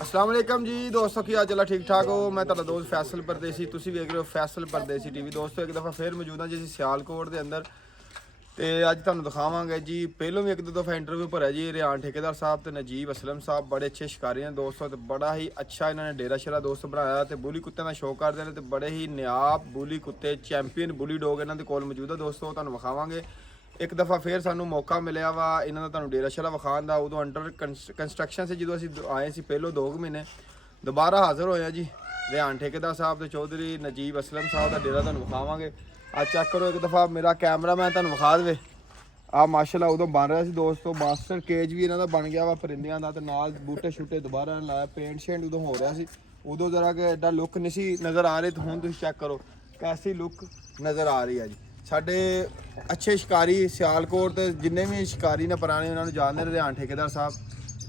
अस्सलाम वालेकुम जी दोस्तों, की हाल चला? ठीक ठाक हो? मैं ਤੁਹਾਡਾ ਦੋਸਤ ਫੈਸਲ ਪਰਦੇਸੀ, ਤੁਸੀਂ ਵੇਖ ਰਹੇ ਹੋ ਫੈਸਲ ਪਰਦੇਸੀ ਟੀਵੀ। ਦੋਸਤੋ ਇੱਕ ਦਫਾ ਫੇਰ ਮੌਜੂਦ ਹਾਂ ਜੀ ਅਸੀਂ ਸਿਆਲਕੋਟ ਦੇ ਅੰਦਰ, ਤੇ ਅੱਜ ਤੁਹਾਨੂੰ ਦਿਖਾਵਾਂਗੇ ਜੀ। ਪਹਿਲੋਂ ਵੀ ਇੱਕ ਦੋ ਦਫਾ ਇੰਟਰਵਿਊ ਭਰਿਆ ਜੀ ਰਿਆਨ ਠੇਕੇਦਾਰ ਸਾਹਿਬ ਤੇ ਨਜੀਬ ਅਸਲਮ ਸਾਹਿਬ, ਬੜੇ ਅੱਛੇ ਸ਼ਿਕਾਰੀ ਨੇ ਦੋਸਤੋ, ਤੇ ਬੜਾ ਹੀ ਅੱਛਾ ਇਹਨਾਂ ਨੇ ਡੇਰਾ ਸ਼ੇਰਾ ਦੋਸਤ ਬਣਾਇਆ, ਤੇ ਬੁਲੀ ਕੁੱਤਿਆਂ ਦਾ ਸ਼ੌਕ ਕਰਦੇ ਨੇ, ਤੇ ਬੜੇ ਹੀ ਨਿਆਬ ਬੁਲੀ ਕੁੱਤੇ ਚੈਂਪੀਅਨ ਬੁਲੀ ਡੋਗ ਇਹਨਾਂ ਦੇ ਕੋਲ ਮੌਜੂਦ ਆ ਦੋਸਤੋ, ਤੁਹਾਨੂੰ ਵਿਖਾਵਾਂਗੇ। ਇੱਕ ਦਫਾ ਫੇਰ ਸਾਨੂੰ ਮੌਕਾ ਮਿਲਿਆ ਵਾ ਇਹਨਾਂ ਦਾ ਤੁਹਾਨੂੰ ਡੇਰਾ ਸ਼ੇਰਾ ਵਿਖਾਉਣ ਦਾ। ਉਦੋਂ ਅੰਡਰ ਕੰਸਟਰਕਸ਼ਨ ਸੀ ਜਦੋਂ ਅਸੀਂ ਆਏ ਸੀ ਪਹਿਲੋਂ 2 ਮਹੀਨੇ, ਦੁਬਾਰਾ ਹਾਜ਼ਰ ਹੋਏ ਆ ਜੀ ਰਿਆਨ ਠੇਕੇਦਾਰ ਸਾਹਿਬ ਤੇ ਚੌਧਰੀ ਨਜੀਬ ਅਸਲਮ ਸਾਹਿਬ ਦਾ ਡੇਰਾ ਤੁਹਾਨੂੰ ਵਿਖਾਵਾਂਗੇ। ਆ ਚੈੱਕ ਕਰੋ ਇੱਕ ਦਫਾ, ਮੇਰਾ ਕੈਮਰਾਮੈਨ ਤੁਹਾਨੂੰ ਵਿਖਾ ਦੇਵੇ। ਆ ਮਾਸ਼ਾਅੱਲਾ ਉਦੋਂ ਬਣ ਰਿਹਾ ਸੀ ਦੋਸਤੋ, ਮਾਸਟਰ ਕੇਜ ਵੀ ਇਹਨਾਂ ਦਾ ਬਣ ਗਿਆ ਵਾ ਪਰਿੰਦਿਆਂ ਦਾ, ਤੇ ਨਾਲ ਬੂਟੇ ਛੁੱਟੇ ਦੁਬਾਰਾ ਲਾਇਆ, ਪੇਂਟ ਸ਼ੇਂਟ ਉਦੋਂ ਹੋ ਰਿਹਾ ਸੀ। ਉਦੋਂ ਜ਼ਰਾ ਕਿ ਐਡਾ ਲੁੱਕ ਨਹੀਂ ਸੀ ਨਜ਼ਰ ਆ ਰਹੀ, ਤੇ ਹੁਣ ਤੁਸੀਂ ਚੈੱਕ ਕਰੋ ਕੈਸੀ ਲੁੱਕ ਨਜ਼ਰ ਆ ਰਹੀ ਹੈ ਜੀ। ਸਾਡੇ ਅੱਛੇ ਸ਼ਿਕਾਰੀ ਸਿਆਲਕੋਟ ਤੇ ਜਿੰਨੇ ਵੀ ਸ਼ਿਕਾਰੀ ਨੇ ਪੁਰਾਣੇ ਉਹਨਾਂ ਨੂੰ ਜਾਣਦੇ ਨੇ ਰਿਆਨ ਠੇਕੇਦਾਰ ਸਾਹਿਬ,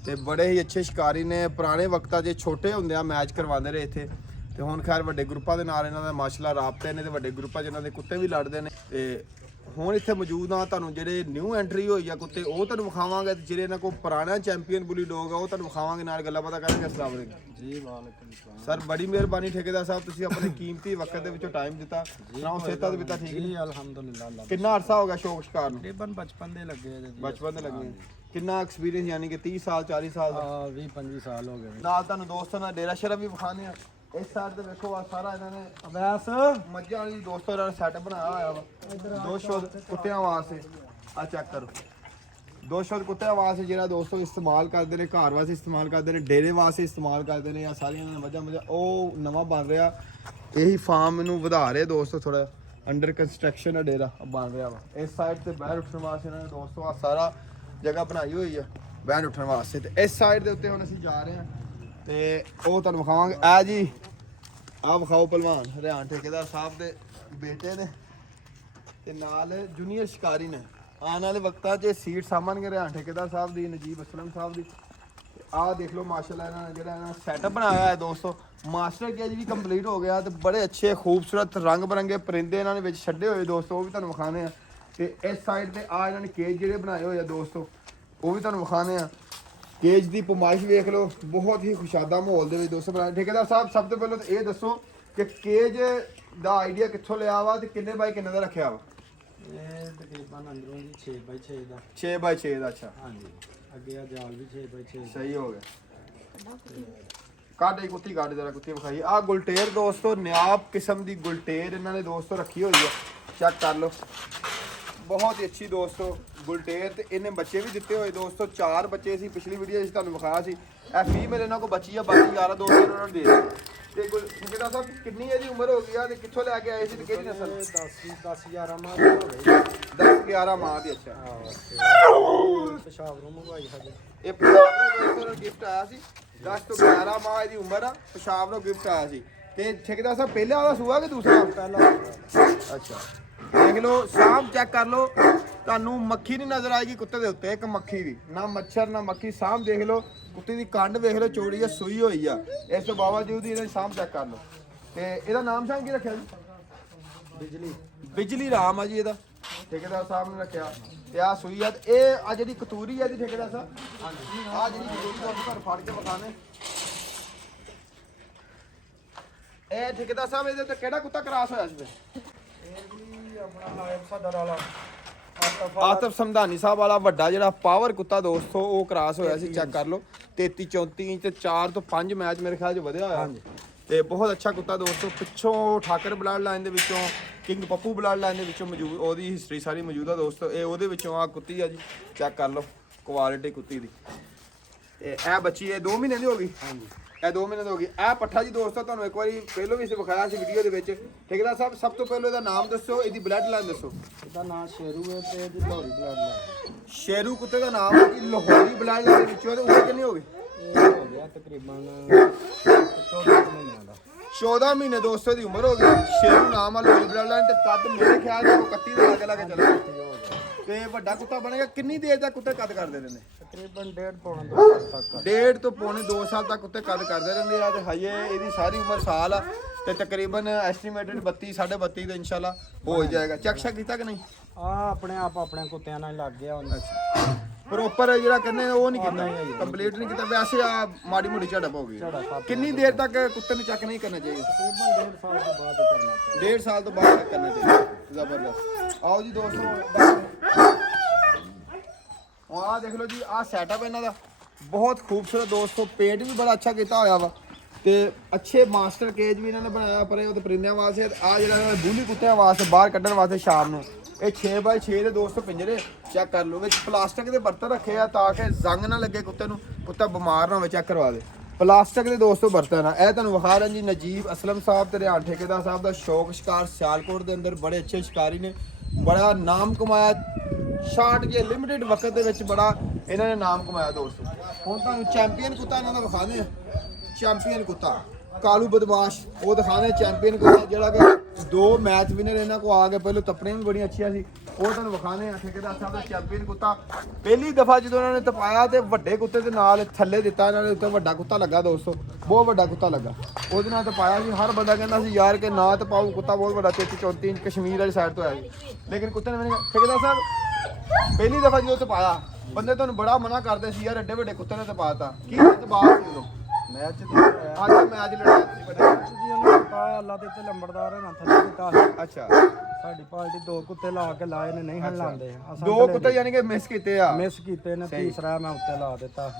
ਤੇ ਬੜੇ ਹੀ ਅੱਛੇ ਸ਼ਿਕਾਰੀ ਨੇ। ਪੁਰਾਣੇ ਵਕਤਾਂ 'ਚ ਛੋਟੇ ਹੁੰਦੇ ਆ ਮੈਚ ਕਰਵਾਉਂਦੇ ਰਹੇ ਇੱਥੇ, ਤੇ ਹੁਣ ਖੈਰ ਵੱਡੇ ਗਰੁੱਪਾਂ ਦੇ ਨਾਲ ਇਹਨਾਂ ਦਾ ਮਾਸ਼ਾਅੱਲਾ ਰਾਬਤੇ ਨੇ, ਤੇ ਵੱਡੇ ਗਰੁੱਪਾਂ 'ਚ ਇਹਨਾਂ ਦੇ ਕੁੱਤੇ ਵੀ ਲੜਦੇ ਨੇ। ਤੇ ਹੁਣ ਇੱਥੇ ਮੌਜੂਦ ਆ, ਤੁਹਾਨੂੰ ਜਿਹੜੇ ਨਿਊ ਐਂਟਰੀ ਹੋਈ ਆ ਕੁੱਤੇ ਉਹ ਤੁਹਾਨੂੰ ਵਿਖਾਵਾਂਗੇ, ਤੇ ਜਿਹੜੇ ਇਹਨਾਂ ਕੋਲ ਪੁਰਾਣਾ ਚੈਂਪੀਅਨ ਬੁਲੀ ਡੋਗ ਆ ਉਹ ਤੁਹਾਨੂੰ ਵਿਖਾਵਾਂਗੇ, ਨਾਲ ਗੱਲਾਂ ਪਤਾ ਕਰਾਂਗੇ। ਅਸਲਾਮ ਵਾਲੇਕੁਮ ਜੀ। ਵਾਲੇਕੁਮ ਸਲਾਮ ਸਰ, ਬੜੀ ਮਿਹਰਬਾਨੀ ਠੇਕੇਦਾਰ ਸਾਹਿਬ, ਤੁਸੀਂ ਆਪਣੇ ਕੀਮਤੀ ਵਕਤ ਦੇ ਵਿੱਚੋਂ ਟਾਈਮ ਦਿੱਤਾ। ਸੁਣਾਓ ਸਿਹਤਾਂ ਦੇ ਵਿੱਚ ਠੀਕ ਜੀ? ਅਲਹਮਦੁਲਿਲਾ ਅੱਲਾਹ ਕਿੰਨਾ ਅਰਸਾ ਹੋ ਗਿਆ ਸ਼ੌਕ ਸ਼ਿਕਾਰ ਨੂੰ? ਤਕਰੀਬਨ ਬਚਪਨ ਦੇ ਲੱਗੇ ਜੀ। ਬਚਪਨ ਦੇ ਲੱਗੇ ਕਿੰਨਾ ਐਕਸਪੀਰੀਅੰਸ, ਯਾਨੀ ਕਿ 30 ਸਾਲ 40 ਸਾਲ ਦਾ? 20-25 ਸਾਲ ਹੋ ਗਏ। ਨਾਲ ਤੁਹਾਨੂੰ ਦੋਸਤਾਂ ਨਾਲ ਡੇਰਾ ਸ਼ੇਰਾ ਵੀ ਵਿਖਾਣੇ ਆ। ਇਸ ਸਾਈਡ ਤੇ ਵੇਖੋ ਆ ਸਾਰਾ ਇਹਨਾਂ ਨੇ ਅਵੈਸ ਮੱਝਾਂ ਵਾਲੀ ਦੋਸਤੋ ਇਹਨਾਂ ਨੇ ਸੈੱਟ ਬਣਾਇਆ ਹੋਇਆ ਵਾ, ਦੋ ਸ਼ੁੱਧ ਕੁੱਤਿਆਂ ਵਾਸਤੇ। ਆ ਚੈੱਕ ਕਰੋ, ਦੋ ਸ਼ੁੱਧ ਕੁੱਤਿਆਂ ਵਾਸਤੇ ਜਿਹੜਾ ਦੋਸਤੋ ਇਸਤੇਮਾਲ ਕਰਦੇ ਨੇ, ਘਰ ਵਾਸਤੇ ਇਸਤੇਮਾਲ ਕਰਦੇ ਨੇ, ਡੇਰੇ ਵਾਸਤੇ ਇਸਤੇਮਾਲ ਕਰਦੇ ਨੇ। ਆ ਸਾਰੀਆਂ ਇਹਨਾਂ ਨੇ ਮੱਝਾਂ ਉਹ ਨਵਾਂ ਬਣ ਰਿਹਾ, ਇਹੀ ਫਾਰਮ ਇਹਨੂੰ ਵਧਾ ਰਹੇ ਦੋਸਤੋ, ਥੋੜਾ ਅੰਡਰ ਕੰਸਟਰਕਸ਼ਨ ਆ ਡੇਰਾ ਬਣ ਰਿਹਾ ਵਾ। ਇਸ ਸਾਈਡ ਤੇ ਬਹਿਰ ਉੱਠਣ ਵਾਸਤੇ ਇਹਨਾਂ ਨੇ ਦੋਸਤੋ ਆ ਸਾਰਾ ਜਗ੍ਹਾ ਬਣਾਈ ਹੋਈ ਆ ਬਹਿਰ ਉੱਠਣ ਵਾਸਤੇ, ਤੇ ਇਸ ਸਾਈਡ ਦੇ ਉੱਤੇ ਹੁਣ ਅਸੀਂ ਜਾ ਰਹੇ ਹਾਂ, ਤੇ ਉਹ ਤੁਹਾਨੂੰ ਵਿਖਾਵਾਂਗੇ। ਆ ਜੀ ਆ ਵਿਖਾਓ ਪਹਿਲਵਾਨ ਰਿਆਨ ਠੇਕੇਦਾਰ ਸਾਹਿਬ ਦੇ ਬੇਟੇ ਨੇ, ਤੇ ਨਾਲ ਜੂਨੀਅਰ ਸ਼ਿਕਾਰੀ ਨੇ। ਆਉਣ ਵਾਲੇ ਵਕਤਾਂ 'ਚ ਸੀਟ ਸਾਂਭਣਗੇ ਰਿਆਨ ਠੇਕੇਦਾਰ ਸਾਹਿਬ ਦੀ, ਨਜੀਬ ਅਸਲਮ ਸਾਹਿਬ ਦੀ। ਆਹ ਦੇਖ ਲਓ ਮਾਸ਼ਾਅੱਲਾ ਇਹਨਾਂ ਨੇ ਜਿਹੜਾ ਇਹਨਾਂ ਸੈਟਅਪ ਬਣਾਇਆ ਹੈ ਦੋਸਤੋ, ਮਾਸਟਰ ਕੇਜ ਵੀ ਕੰਪਲੀਟ ਹੋ ਗਿਆ, ਤੇ ਬੜੇ ਅੱਛੇ ਖੂਬਸੂਰਤ ਰੰਗ ਬਰੰਗੇ ਪਰਿੰਦੇ ਇਹਨਾਂ ਨੇ ਵਿੱਚ ਛੱਡੇ ਹੋਏ ਦੋਸਤੋ, ਉਹ ਵੀ ਤੁਹਾਨੂੰ ਵਿਖਾਣੇ ਆ। ਤੇ ਇਸ ਸਾਈਡ ਤੇ ਆ ਇਹਨਾਂ ਨੇ ਕੇਜ ਜਿਹੜੇ ਬਣਾਏ ਹੋਏ ਆ ਦੋਸਤੋ, ਉਹ ਵੀ ਤੁਹਾਨੂੰ ਵਿਖਾਣੇ ਆ। ਕੇਜ ਦੀ ਪਮਾਇਸ਼ ਵੇਖ ਲਓ, ਬਹੁਤ ਹੀ ਖੁਸ਼ਾਦਾ ਮਾਹੌਲ ਦੇ ਵਿੱਚ ਦੋਸਤੋ ਬਣਾਇਆ। ਠੇਕੇਦਾਰ ਸਾਹਿਬ ਸਭ ਤੋਂ ਪਹਿਲਾਂ ਤਾਂ ਇਹ ਦੱਸੋ ਕਿ ਕੇਜ ਦਾ ਆਈਡੀਆ ਕਿੱਥੋਂ ਲਿਆ ਵਾ, ਤੇ ਕਿੰਨੇ ਬਾਈ ਕਿੰਨੇ ਦਾ ਰੱਖਿਆ ਵਾ? ਇਹ ਤਕਰੀਬਨ ਅੰਦਰੋਂ ਜੀ 6x6 ਦਾ। 6x6 ਦਾ। ਅੱਛਾ ਹਾਂਜੀ, ਅੱਗੇ ਆ ਜਾਲ ਵੀ 6x6 ਸਹੀ ਹੋ ਗਿਆ। ਕਾਢੇ ਕੁੱਤੀ ਕਾਢੇ ਜਰਾ ਕੁੱਤੀ ਵਿਖਾਈ। ਆ ਗੁਲਟੇਰ ਦੋਸਤੋ, ਨਿਆਬ ਕਿਸਮ ਦੀ ਗੁਲਟੇਰ ਇਹਨਾਂ ਨੇ ਦੋਸਤੋ ਰੱਖੀ ਹੋਈ ਹੈ, ਚੈੱਕ ਕਰ ਲਓ। ਬਹੁਤ ਹੀ ਅੱਛੀ ਦੋਸਤੋ ਗੁਲਟੇਰ, ਤੇ ਇਹਨੇ ਬੱਚੇ ਵੀ ਦਿੱਤੇ ਹੋਏ ਦੋਸਤੋ। 4 ਬੱਚੇ ਸੀ ਪਿਛਲੀ ਵੀਡੀਓ 'ਚ ਤੁਹਾਨੂੰ ਵਿਖਾਇਆ ਸੀ। ਇਹ ਫੀਮੇਲ ਇਹਨਾਂ ਕੋਲ ਬੱਚੀ ਆ, ਬਾਕੀ ਯਾਰਾ ਦੋਸਤੋ ਉਹਨਾਂ ਨੂੰ ਦੇ ਦਿੱਤੇ। ਤੇ ਠੇਕੇਦਾਰ ਸਾਹਿਬ ਕਿੰਨੀ ਇਹਦੀ ਉਮਰ ਹੋ ਗਈ ਆ, ਤੇ ਕਿੱਥੋਂ ਲੈ ਕੇ ਆਏ ਸੀ, ਤੇ ਕਿਹੜੀ ਨਸਲ? 10-11 ਮਾਹ ਹੋ ਗਏ। 10-11 ਮਾਹ ਦੀ। ਅੱਛਾ, ਪਿਸ਼ਾਬ ਨੂੰ ਮੰਗਵਾਈ ਸਾਡੇ। ਇਹ ਪੰਜਾਬ ਨੂੰ ਗਿਫਟ ਆਇਆ ਸੀ, 10 ਤੋਂ 11 ਮਾਹ ਦੀ ਉਮਰ ਆ, ਪਿਸ਼ਾਬ ਨੂੰ ਗਿਫਟ ਆਇਆ ਸੀ। ਤੇ ਠੇਕੇਦਾਰ ਸਾਹਿਬ ਪਹਿਲੇ ਵਾਲਾ ਸੂਆ ਕਿ ਦੂਸਰਾ? ਪਹਿਲਾ। ਅੱਛਾ, ਦੇਖ ਲਓ ਸਾਹਮ ਚੈੱਕ ਕਰ ਲਓ, ਤੁਹਾਨੂੰ ਮੱਖੀ ਨਹੀਂ ਨਜ਼ਰ ਆਏਗੀ ਕੁੱਤੇ ਦੇ ਉੱਤੇ, ਇੱਕ ਮੱਖੀ ਦੀ, ਨਾ ਮੱਛਰ ਨਾ ਮੱਖੀ। ਸਾਹਮ ਦੇਖ ਲਓ, ਕੁੱਤੇ ਦੀ ਕੰਡ ਵੇਖ ਲਓ, ਚੌੜੀ ਆ, ਸੂਈ ਹੋਈ ਆ। ਇਸ ਤੋਂ ਬਾਵਜੂਦ ਇਹਦਾ ਸਾਹਮ ਚੈੱਕ ਕਰ ਲਓ। ਤੇ ਇਹਦਾ ਨਾਮ ਸ਼ਾਮ ਕੀ ਰੱਖਿਆ ਜੀ? ਬਿਜਲੀ ਰਾਮ ਆ ਜੀ ਇਹਦਾ, ਠੇਕੇਦਾਰ ਸਾਹਿਬ ਨੇ ਰੱਖਿਆ। ਤੇ ਆ ਸੂਈ ਆ, ਤੇ ਇਹ ਆ ਜਿਹੜੀ ਕਤੂਰੀ ਆ ਜੀ ਠੇਕੇਦਾਰ ਸਾਹਿਬ, ਆ ਜਿਹੜੀ ਕਤੂਰੀ ਤੁਹਾਨੂੰ ਘਰ ਫੜ ਕੇ ਵਿਖਾਣੇ। ਇਹ ਠੇਕੇਦਾਰ ਸਾਹਿਬ ਇਹਦੇ ਉੱਤੇ ਕਿਹੜਾ ਕੁੱਤਾ ਕ੍ਰਾਸ ਹੋਇਆ ਸੀ? ਆਪਣਾ ਨਾਇਬ ਸਦਰ ਵਾਲਾ ਆਤਫ ਸਮਧਾਨੀ ਸਾਹਿਬ ਵਾਲਾ ਵੱਡਾ ਜਿਹੜਾ ਪਾਵਰ ਕੁੱਤਾ ਦੋਸਤੋ, ਉਹ ਕ੍ਰਾਸ ਹੋਇਆ ਸੀ। ਚੈੱਕ ਕਰ ਲਓ, 33-34 ਇੰਚ ਤੇ 4 ਤੋਂ 5 ਮੈਚ ਮੇਰੇ ਖਿਆਲ 'ਚ ਵਧਿਆ ਹੋਇਆ, ਤੇ ਬਹੁਤ ਅੱਛਾ ਕੁੱਤਾ ਦੋਸਤੋ। ਪਿੱਛੋਂ ਠਾਕਰ ਬਲੱਡ ਲਾਈਨ ਦੇ ਵਿੱਚੋਂ, ਕਿੰਗ ਪੱਪੂ ਬਲੱਡ ਲਾਈਨ ਦੇ ਵਿੱਚੋਂ ਮੌਜੂਦ, ਉਹਦੀ ਹਿਸਟਰੀ ਸਾਰੀ ਮੌਜੂਦ ਆ ਦੋਸਤੋ। ਇਹ ਉਹਦੇ ਵਿੱਚੋਂ ਆ ਕੁੱਤੀ ਆ ਜੀ, ਚੈੱਕ ਕਰ ਲਓ ਕੁਆਲਿਟੀ ਕੁੱਤੀ ਦੀ। ਤੇ ਇਹ ਬੱਚੀ ਇਹ 2 ਮਹੀਨੇ ਦੀ ਹੋ ਗਈ। ਹਾਂਜੀ, ਇਹ 2 ਮਹੀਨੇ ਦੀ ਹੋ ਗਈ। ਇਹ ਪੱਠਾ ਜੀ ਦੋਸਤੋ ਤੁਹਾਨੂੰ ਇੱਕ ਵਾਰੀ ਪਹਿਲੋਂ ਵੀ ਅਸੀਂ ਵਿਖਾਇਆ ਸੀ ਵੀਡੀਓ ਦੇ ਵਿੱਚ। ਠੇਕੇਦਾਰ ਸਾਹਿਬ ਸਭ ਤੋਂ ਪਹਿਲਾਂ ਇਹਦਾ ਨਾਮ ਦੱਸੋ, ਇਹਦੀ ਬਲੱਡ ਲਾਈਨ ਦੱਸੋ। ਇਹਦਾ ਨਾਮ ਸ਼ੇਰੂ ਹੈ, ਤੇ ਇਹਦੀ ਲਾਹੌਰੀ ਬਲੱਡ ਲਾਈਨ। ਸ਼ੇਰੂ ਕੁੱਤੇ ਦਾ ਨਾਮ ਹੈ ਕਿ ਲਾਹੌਰੀ ਬਲੱਡ ਲਾਈਨ ਦੇ ਵਿੱਚੋਂ, ਤੇ ਉਮਰ ਕਿੰਨੀ ਹੋ ਗਈ? ਇਹ ਹੋ ਗਿਆ ਤਕਰੀਬਨ 14 ਮਹੀਨਿਆਂ ਦਾ। 14 ਮਹੀਨੇ ਦੋਸਤੋ ਦੀ ਉਮਰ ਹੋ ਗਈ। ਸ਼ੇਰੂ ਨਾਮ ਆ, ਲਾਹੌਰੀ ਬਲੱਡ ਲਾਈਨ, ਤੇ ਕੱਦ ਮੇਰੇ ਖਿਆਲ 'ਚ 31 ਦੇ ਲਾਗੇ ਲਾਗੇ ਚੱਲਦਾ। ਤੇ ਵੱਡਾ ਕੁੱਤਾ ਬਣੇਗਾ। ਕਿੰਨੀ ਦੇਰ ਤੱਕ ਕੁੱਤੇ ਕੱਦ ਕਰਦੇ ਰਹਿੰਦੇ? ਤਕਰੀਬਨ 1.5 ਤੋਂ 2 ਸਾਲ ਤੱਕ। 1.5 ਤੋਂ ਪੌਣੇ 2 ਸਾਲ ਤੱਕ ਕੁੱਤੇ ਕੱਦ ਕਰਦੇ ਰਹਿੰਦੇ ਆ। ਤੇ ਹਜੇ ਇਹਦੀ ਸਾਰੀ ਉਮਰ ਸਾਲ ਆ, ਤੇ ਤਕਰੀਬਨ ਐਸਟੀਮੇਟਡ 32 32.5 ਤੇ ਇਨਸ਼ਾਅੱਲਾ ਹੋ ਜਾਏਗਾ। ਚੈੱਕ ਸ਼ੱਕ ਕੀਤਾ ਕਿ ਨਹੀਂ? ਆ ਆਪਣੇ ਆਪ ਆਪਣੇ ਕੁੱਤਿਆਂ ਨਾਲ ਲੱਗ ਗਿਆ ਉਹਨਾਂ। ਪ੍ਰੋਪਰ ਜਿਹੜਾ ਕਹਿੰਦੇ ਉਹ ਨਹੀਂ ਕੀਤਾ ਕੰਪਲੀਟ ਨਹੀਂ ਕੀਤਾ ਵੈਸੇ ਆ ਮਾੜੀ ਮੋਟੀ ਝੜਪ ਹੋ ਗਈ ਕਿੰਨੀ ਦੇਰ ਤੱਕ ਕੁੱਤੇ ਨੂੰ ਚੈੱਕ ਨਹੀਂ ਕਰਨਾ ਚਾਹੀਦਾ ਤਕਰੀਬਨ 1.5 ਸਾਲ ਤੋਂ ਬਾਅਦ ਹੀ ਕਰਨਾ ਚਾਹੀਦਾ 1.5 ਸਾਲ ਤੋਂ ਬਾਅਦ check ਕਰਨਾ ਚਾਹੀਦਾ ਜ਼ਬਰਦਸਤ ਆਓ ਜੀ ਦੋਸਤੋ ਆਹ ਦੇਖ ਲਓ ਜੀ ਆਹ ਸੈਟਅਪ ਇਹਨਾਂ ਦਾ ਬਹੁਤ ਖੂਬਸੂਰਤ ਦੋਸਤੋ ਪੇਂਟ ਵੀ ਬੜਾ ਅੱਛਾ ਕੀਤਾ ਹੋਇਆ ਵਾ ਤੇ ਅੱਛੇ ਮਾਸਟਰ ਕੇਜ ਵੀ ਇਹਨਾਂ ਨੇ ਬਣਾਇਆ ਪਰੇ ਉਹ ਤੇ ਪਰਿੰਦਿਆਂ ਵਾਸਤੇ ਆ ਜਿਹੜਾ ਬੂਲੀ ਕੁੱਤਿਆਂ ਵਾਸਤੇ ਬਾਹਰ ਕੱਢਣ ਵਾਸਤੇ ਸ਼ਾਮ ਨੂੰ ਇਹ 6x6 ਦੇ ਦੋਸਤੋ ਪਿੰਜਰੇ ਚੈੱਕ ਕਰ ਲਓ ਵਿੱਚ ਪਲਾਸਟਿਕ ਦੇ ਬਰਤਨ ਰੱਖੇ ਆ ਤਾਂ ਕਿ ਜ਼ੰਗ ਨਾ ਲੱਗੇ ਕੁੱਤੇ ਨੂੰ ਕੁੱਤਾ ਬਿਮਾਰ ਨਾ ਹੋਵੇ ਚੈੱਕ ਕਰਵਾ ਦੇ ਪਲਾਸਟਿਕ ਦੇ ਦੋਸਤੋ ਬਰਤਨ ਆ ਇਹ ਤੁਹਾਨੂੰ ਵਿਖਾ ਰਹੇ ਜੀ ਨਜੀਬ ਅਸਲਮ ਸਾਹਿਬ ਤੇ ਰਿਆਨ ਠੇਕੇਦਾਰ ਸਾਹਿਬ ਦਾ ਸ਼ੌਕ ਸ਼ਿਕਾਰ ਸਿਆਲਕੋਟ ਦੇ ਅੰਦਰ ਬੜੇ ਅੱਛੇ ਸ਼ਿਕਾਰੀ ਨੇ ਬੜਾ ਨਾਮ ਕਮਾਇਆ ਸ਼ਾਰਟ ਜੇ ਲਿਮਿਟਿਡ ਵਕਤ ਦੇ ਵਿੱਚ ਬੜਾ ਇਹਨਾਂ ਨੇ ਨਾਮ ਕਮਾਇਆ ਦੋਸਤੋ ਹੁਣ ਤੁਹਾਨੂੰ ਚੈਂਪੀਅਨ ਕੁੱਤਾ ਇਹਨਾਂ ਦਾ ਵਿਖਾਦੇ ਆ ਚੈਂਪੀਅਨ ਕੁੱਤਾ ਕਾਲੂ ਬਦਮਾਸ਼ ਉਹ ਦਿਖਾਣੇ ਚੈਂਪੀਅਨ ਕੁੱਤਾ ਜਿਹੜਾ ਕਿ 2 ਮੈਚ ਵਿਨਰ ਇਹਨਾਂ ਕੋ ਆ ਗਏ ਪਹਿਲਾਂ ਤਪਣੀਆਂ ਵੀ ਬੜੀਆਂ ਅੱਛੀਆਂ ਸੀ ਉਹ ਤੁਹਾਨੂੰ ਵਿਖਾਣੇ ਆ ਠੇਕੇਦਾਰ ਸਾਹਿਬ ਦਾ ਚੈਂਪੀਅਨ ਕੁੱਤਾ ਪਹਿਲੀ ਦਫਾ ਜਦੋਂ ਉਹਨਾਂ ਨੇ ਤਪਾਇਆ ਤੇ ਵੱਡੇ ਕੁੱਤੇ ਦੇ ਨਾਲ ਥੱਲੇ ਦਿੱਤਾ ਇਹਨਾਂ ਨੇ ਉੱਤੇ ਵੱਡਾ ਕੁੱਤਾ ਲੱਗਾ ਦੋਸਤੋ ਬਹੁਤ ਵੱਡਾ ਕੁੱਤਾ ਲੱਗਾ ਉਹਦੇ ਨਾਲ ਤਪਾਇਆ ਸੀ ਹਰ ਬੰਦਾ ਕਹਿੰਦਾ ਸੀ ਯਾਰ ਕਿ ਨਾ ਤਪਾਓ ਕੁੱਤਾ ਬਹੁਤ ਵੱਡਾ 33-34 ਇੰਚ ਕਸ਼ਮੀਰ ਵਾਲੀ ਸਾਈਡ ਤੋਂ ਆਇਆ ਸੀ ਲੇਕਿਨ ਕੁੱਤੇ ਨੇ ਮੈਨੂੰ ਠੇਕੇਦਾਰ ਸਾਹਿਬ ਪਹਿਲੀ ਦਫਾ ਜਦੋਂ ਤਪਾਇਆ ਬੰਦੇ ਤੁਹਾਨੂੰ ਬੜਾ ਮਨਾ ਕਰਦੇ ਸੀ ਯਾਰ ਐਡੇ ਵੱਡੇ ਕੁੱਤੇ ਨੇ ਤਪਾਤਾ ਕੀ ਤਪਾਇਆ ਸੀ ਉਦੋਂ ਮੈਚ ਤੇ ਅੱਜ ਮੈਚ ਲੜਿਆ ਤੁਸੀਂ ਵੱਡੇ ਜੀ ਉਹਨੂੰ ਪਤਾ ਅੱਲਾ ਦੇ ਤੇ ਲੰਬੜਦਾਰ ਹੈ ਨਾ ਥੱਲੇ ਦਿੱਤਾ ਅੱਛਾ ਸਾਡੀ ਪਾਰਟੀ 2 ਕੁੱਤੇ ਲਾ ਕੇ ਲਾਏ ਨੇ ਨਹੀਂ ਹਣ ਲਾਉਂਦੇ 2 ਕੁੱਤੇ ਯਾਨੀ ਕਿ ਮਿਸ ਕੀਤੇ ਆ ਮਿਸ ਕੀਤੇ ਨੇ ਤੀਸਰਾ ਮੈਂ ਉੱਤੇ ਲਾ ਦਿੱਤਾ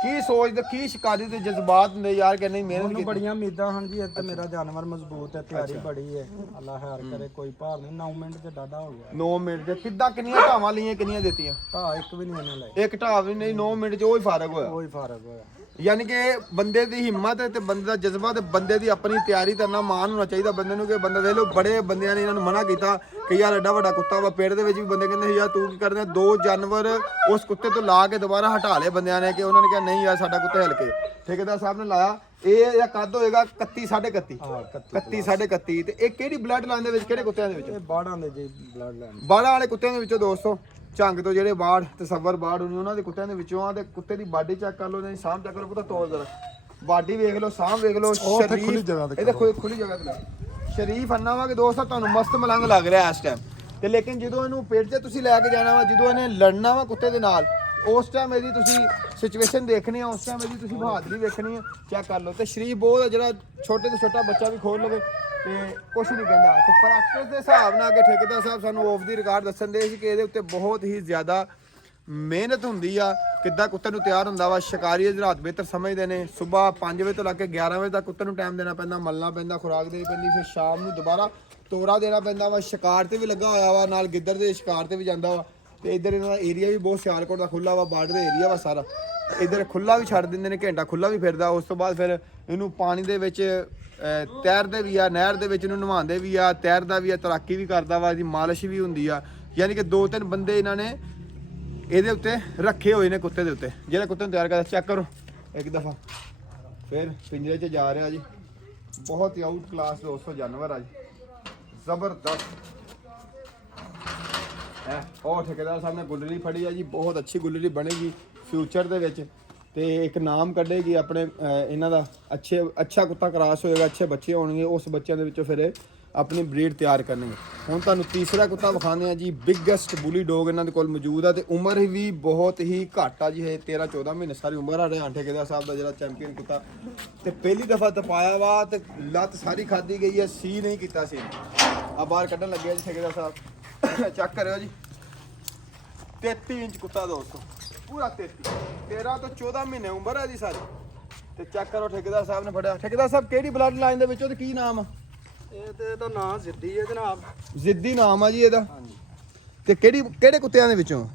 ਕੀ ਸੋਚਦੇ ਕੀ ਸ਼ਿਕਾਰੀ ਦੇ ਜਜ਼ਬਾਤ ਹੁੰਦੇ ਯਾਰ ਕਿ ਨਹੀਂ ਮਿਹਨਤ ਮੈਨੂੰ ਕੀਤੀ ਬੜੀਆਂ ਉਮੀਦਾਂ ਹਨ ਜੀ ਇੱਥੇ ਮੇਰਾ ਜਾਨਵਰ ਮਜ਼ਬੂਤ ਹੈ ਤਿਆਰੀ ਬੜੀ ਹੈ ਅੱਲਾ ਖੈਰ ਕਰੇ ਕੋਈ ਭਾਰ ਨਹੀਂ 9 ਮਿੰਟ ਤੇ ਡਾਡਾ ਹੋ ਗਿਆ 9 ਮਿੰਟ ਦੇ ਕਿੱਦਾਂ ਕਿੰਨੀਆਂ ਢਾਵਾਂ ਲਈਆਂ ਕਿੰਨੀਆਂ ਦਿੱਤੀਆਂ ਤਾਂ ਇੱਕ ਵੀ ਨਹੀਂ ਇਹਨੇ ਲਾਈ ਇੱਕ ਢਾਹ ਵੀ ਨਹੀਂ 9 ਮਿੰਟ ਚ ਉਹ ਹੀ ਫਰਕ ਹੋਇਆ ਕੋਈ ਫਰਕ ਹੋਇਆ ਯਾਨੀ ਕਿ ਬੰਦੇ ਦੀ ਹਿੰਮਤ ਤੇ ਬੰਦੇ ਦਾ ਜਜ਼ਬਾ ਤੇ ਬੰਦੇ ਦੀ ਆਪਣੀ ਤਿਆਰੀ ਕਰਨਾ ਮਾਣ ਹੋਣਾ ਚਾਹੀਦਾ ਬੰਦੇ ਨੂੰ ਕਿ ਬੰਦੇ ਦੇ ਲੋ ਬੜੇ ਬੰਦਿਆਂ ਨੇ ਇਹਨਾਂ ਨੂੰ ਮਨਾ ਕੀਤਾ ਕਿ ਯਾਰ ਐਡਾ ਵੱਡਾ ਕੁੱਤਾ ਵਾ ਪੇੜ ਦੇ ਵਿੱਚ ਵੀ ਬੰਦੇ ਕਹਿੰਦੇ ਸੀ ਯਾਰ ਤੂੰ ਕੀ ਕਰਦਾ 2 ਜਾਨਵਰ ਉਸ ਕੁੱਤੇ ਤੋਂ ਲਾ ਕੇ ਦੁਬਾਰਾ ਹਟਾ ਲਏ ਬੰਦਿਆਂ ਨੇ ਕਿ ਉਹਨਾਂ ਨੇ ਕਿਹਾ ਨਹੀਂ ਯਾਰ ਸਾਡਾ ਕੁੱਤਾ ਹਲਕੇ ਠੇਕੇਦਾਰ ਸਾਹਿਬ ਨੇ ਲਾਇਆ ਇਹ ਜਾਂ ਕੱਦ ਹੋਏਗਾ 31 31.5 ਹਾਂ 31 31.5 ਤੇ ਇਹ ਕਿਹੜੀ ਬਲੱਡ ਲਾਈਨ ਦੇ ਵਿੱਚ ਕਿਹੜੇ ਕੁੱਤਿਆਂ ਦੇ ਵਿੱਚ ਇਹ ਬਾੜਾਂ ਦੇ ਜੀ ਬਲੱਡ ਲਾਈਨ ਬਾੜਾਂ ਵਾਲੇ ਕੁੱਤਿਆਂ ਦੇ ਵਿੱਚੋਂ ਦੋਸਤੋ ਝੰਗ ਤੋਂ ਜਿਹੜੇ ਬਾੜ ਤਸੱਵਰ ਬਾੜ ਹੋਣੀ ਉਹਨਾਂ ਦੇ ਕੁੱਤਿਆਂ ਦੇ ਵਿੱਚੋਂ ਆ ਤੇ ਕੁੱਤੇ ਦੀ ਬਾਡੀ ਚੈੱਕ ਕਰ ਲਓ ਨਹੀਂ ਸਾਹਮ ਚੈੱਕ ਕਰੋ ਪਤਾ ਤੋੜ ਜ਼ਰਾ ਬਾਡੀ ਵੇਖ ਲਓ ਸਾਹਮ ਵੇਖ ਲਓ ਸ਼ਰੀਫ ਖੁੱਲੀ ਜਗ੍ਹਾ ਤੇ ਇਹ ਦੇਖੋ ਖੁੱਲੀ ਜਗ੍ਹਾ ਤੇ ਸ਼ਰੀਫ ਅੰਨਾ ਵਾ ਕਿ ਦੋਸਤੋ ਤੁਹਾਨੂੰ ਮਸਤ ਮਲੰਗ ਲੱਗ ਰਿਹਾ ਇਸ ਟਾਈਮ ਤੇ ਲੇਕਿਨ ਜਦੋਂ ਇਹਨੂੰ ਪੇਟ 'ਚ ਤੁਸੀਂ ਲੈ ਕੇ ਜਾਣਾ ਵਾ ਜਦੋਂ ਇਹਨੇ ਲੜਨਾ ਵਾ ਕੁੱਤੇ ਦੇ ਨਾਲ ਉਸ ਟਾਈਮ ਇਹਦੀ ਤੁਸੀਂ ਸਿਚੁਏਸ਼ਨ ਦੇਖਣੀ ਆ ਉਸ ਟਾਈਮ ਇਹਦੀ ਤੁਸੀਂ ਬਹਾਦਰੀ ਵੇਖਣੀ ਆ ਚੈੱਕ ਕਰ ਲਓ ਤੇ ਸ਼ਰੀਫ ਬਹੁਤ ਆ ਜਿਹੜਾ ਛੋਟੇ ਤੋਂ ਛੋਟਾ ਬੱਚਾ ਵੀ ਖੋਲ ਲਵੇ ਤੇ ਕੁਛ ਨਹੀਂ ਕਹਿੰਦਾ ਤੇ ਪ੍ਰੈਕਟਿਸ ਦੇ ਹਿਸਾਬ ਨਾਲ ਕਿ ਠੇਕੇਦਾਰ ਸਾਹਿਬ ਸਾਨੂੰ ਆਫ ਦੀ ਰਿਕਾਰਡ ਦੱਸਣ ਦੇ ਸੀ ਕਿ ਇਹਦੇ ਉੱਤੇ ਬਹੁਤ ਹੀ ਜ਼ਿਆਦਾ ਮਿਹਨਤ ਹੁੰਦੀ ਆ ਕਿੱਦਾਂ ਕੁੱਤੇ ਨੂੰ ਤਿਆਰ ਹੁੰਦਾ ਵਾ ਸ਼ਿਕਾਰੀ ਰਾਤ ਬਿਹਤਰ ਸਮਝਦੇ ਨੇ ਸਵੇਰ 5 ਵਜੇ ਤੋਂ ਲੈ ਕੇ 11 ਵਜੇ ਤੱਕ ਕੁੱਤੇ ਨੂੰ ਟਾਈਮ ਦੇਣਾ ਪੈਂਦਾ ਮਲਣਾ ਪੈਂਦਾ ਖੁਰਾਕ ਦੇਣੀ ਪੈਂਦੀ ਫਿਰ ਸ਼ਾਮ ਨੂੰ ਦੁਬਾਰਾ ਤੋਰਾ ਦੇਣਾ ਪੈਂਦਾ ਵਾ ਸ਼ਿਕਾਰ ਤੇ ਵੀ ਲੱਗਾ ਹੋਇਆ ਵਾ ਨਾਲ ਗਿੱਦੜ ਦੇ ਸ਼ਿਕਾਰ ਤੇ ਵੀ ਜਾਂਦਾ ਵਾ ਤੇ ਇੱਧਰ ਇਹਨਾਂ ਦਾ ਏਰੀਆ ਵੀ ਬਹੁਤ ਸਿਆਲਕੋਟ ਦਾ ਖੁੱਲਾ ਵਾ ਬਾਰਡਰ ਦਾ ਏਰੀਆ ਵਾ ਸਾਰਾ ਇੱਧਰ ਖੁੱਲਾ ਵੀ ਛੱਡ ਦਿੰਦੇ ਨੇ ਘੰਟਾ ਖੁੱਲਾ ਵੀ ਫਿਰਦਾ ਉਸ ਤੋਂ ਬਾਅਦ ਫਿਰ ਇਹਨੂੰ ਪਾਣੀ ਦੇ ਵਿੱਚ ਤੈਰਦੇ ਵੀ ਆ ਨਹਿਰ ਦੇ ਵਿੱਚ ਇਹਨੂੰ ਨਹਾਉਂਦੇ ਵੀ ਆ ਤੈਰਦਾ ਵੀ ਆ ਤੈਰਾਕੀ ਵੀ ਕਰਦਾ ਵਾ ਇਹਦੀ ਮਾਲਿਸ਼ ਵੀ ਹੁੰਦੀ ਆ ਯਾਨੀ ਕਿ 2-3 ਬੰਦੇ ਇਹਨਾਂ ਨੇ ਇਹਦੇ ਉੱਤੇ ਰੱਖੇ ਹੋਏ ਨੇ ਕੁੱਤੇ ਦੇ ਉੱਤੇ ਜਿਹੜਾ ਕੁੱਤੇ ਨੂੰ ਤਿਆਰ ਕਰਦਾ ਚੈੱਕ ਕਰੋ ਇੱਕ ਦਫਾ ਫਿਰ ਪਿੰਜਰੇ 'ਚ ਜਾ ਰਿਹਾ ਜੀ ਬਹੁਤ ਹੀ ਆਊਟ ਕਲਾਸ ਦੋਸਤੋ ਜਾਨਵਰ ਆ ਜੀ ਜ਼ਬਰਦਸਤ ਹੈ ਉਹ ਠੇਕੇਦਾਰ ਸਾਹਿਬ ਨੇ ਗੁੱਲਰੀ ਫੜੀ ਆ ਜੀ ਬਹੁਤ ਅੱਛੀ ਗੁੱਲਰੀ ਬਣੇਗੀ ਫਿਊਚਰ ਦੇ ਵਿੱਚ ਤੇ ਇੱਕ ਨਾਮ ਕੱਢੇਗੀ ਆਪਣੇ ਇਹਨਾਂ ਦਾ ਅੱਛਾ ਕੁੱਤਾ ਕਰਾਸ ਹੋਏਗਾ ਅੱਛੇ ਬੱਚੇ ਹੋਣਗੇ ਉਸ ਬੱਚਿਆਂ ਦੇ ਵਿੱਚੋਂ ਫਿਰ ਆਪਣੀ ਬਰੀਡ ਤਿਆਰ ਕਰਨਗੇ ਹੁਣ ਤੁਹਾਨੂੰ ਤੀਸਰਾ ਕੁੱਤਾ ਵਿਖਾਉਂਦੇ ਆ ਜੀ ਬਿਗੇਸਟ ਬੁਲੀ ਡੌਗ ਇਹਨਾਂ ਦੇ ਕੋਲ ਮੌਜੂਦ ਆ ਤੇ ਉਮਰ ਵੀ ਬਹੁਤ ਹੀ ਘੱਟ ਆ ਜੀ ਇਹ 13-14 ਮਹੀਨੇ ਸਾਰੀ ਉਮਰ ਆ ਰਿਹਾ ਠੇਕੇਦਾਰ ਸਾਹਿਬ ਦਾ ਜਿਹੜਾ ਚੈਂਪੀਅਨ ਕੁੱਤਾ ਤੇ ਪਹਿਲੀ ਦਫਾ ਤਪਾਇਆ ਵਾ ਤੇ ਲੱਤ ਸਾਰੀ ਖਾਦੀ ਗਈ ਹੈ ਸੀ ਨਹੀਂ ਕੀਤਾ ਸੀ ਆ ਬਾਹਰ ਕੱਢਣ ਲੱਗਿਆ ਜੀ ਠੇਕੇਦਾਰ ਸਾਹਿਬ ਚੈੱਕ ਕਰਿਓ ਜੀ 33 ਇੰਚ ਕੁੱਤਾ ਦੋਸਤੋ ਪੂਰਾ 33 13 ਤੋਂ 14 ਮਹੀਨੇ ਉਮਰ ਹੈ ਜੀ ਸਾਰੀ ਤੇ ਚੈੱਕ ਕਰੋ ਠੇਕੇਦਾਰ ਸਾਹਿਬ ਨੇ ਫੜਿਆ ਠੇਕੇਦਾਰ ਸਾਹਿਬ ਕਿਹੜੀ ਬਲੱਡ ਲਾਈਨ ਦੇ ਵਿੱਚੋਂ ਤੇ ਕੀ ਨਾਮ ਆ ਇਹ ਤੇ ਇਹਦਾ ਨਾਂ ਜ਼ਿੱਦੀ ਹੈ ਜਨਾਬ ਜ਼ਿੱਦੀ ਨਾਮ ਆ ਜੀ ਇਹਦਾ ਤੇ ਕਿਹੜੇ ਕੁੱਤਿਆਂ ਦੇ ਵਿੱਚੋਂ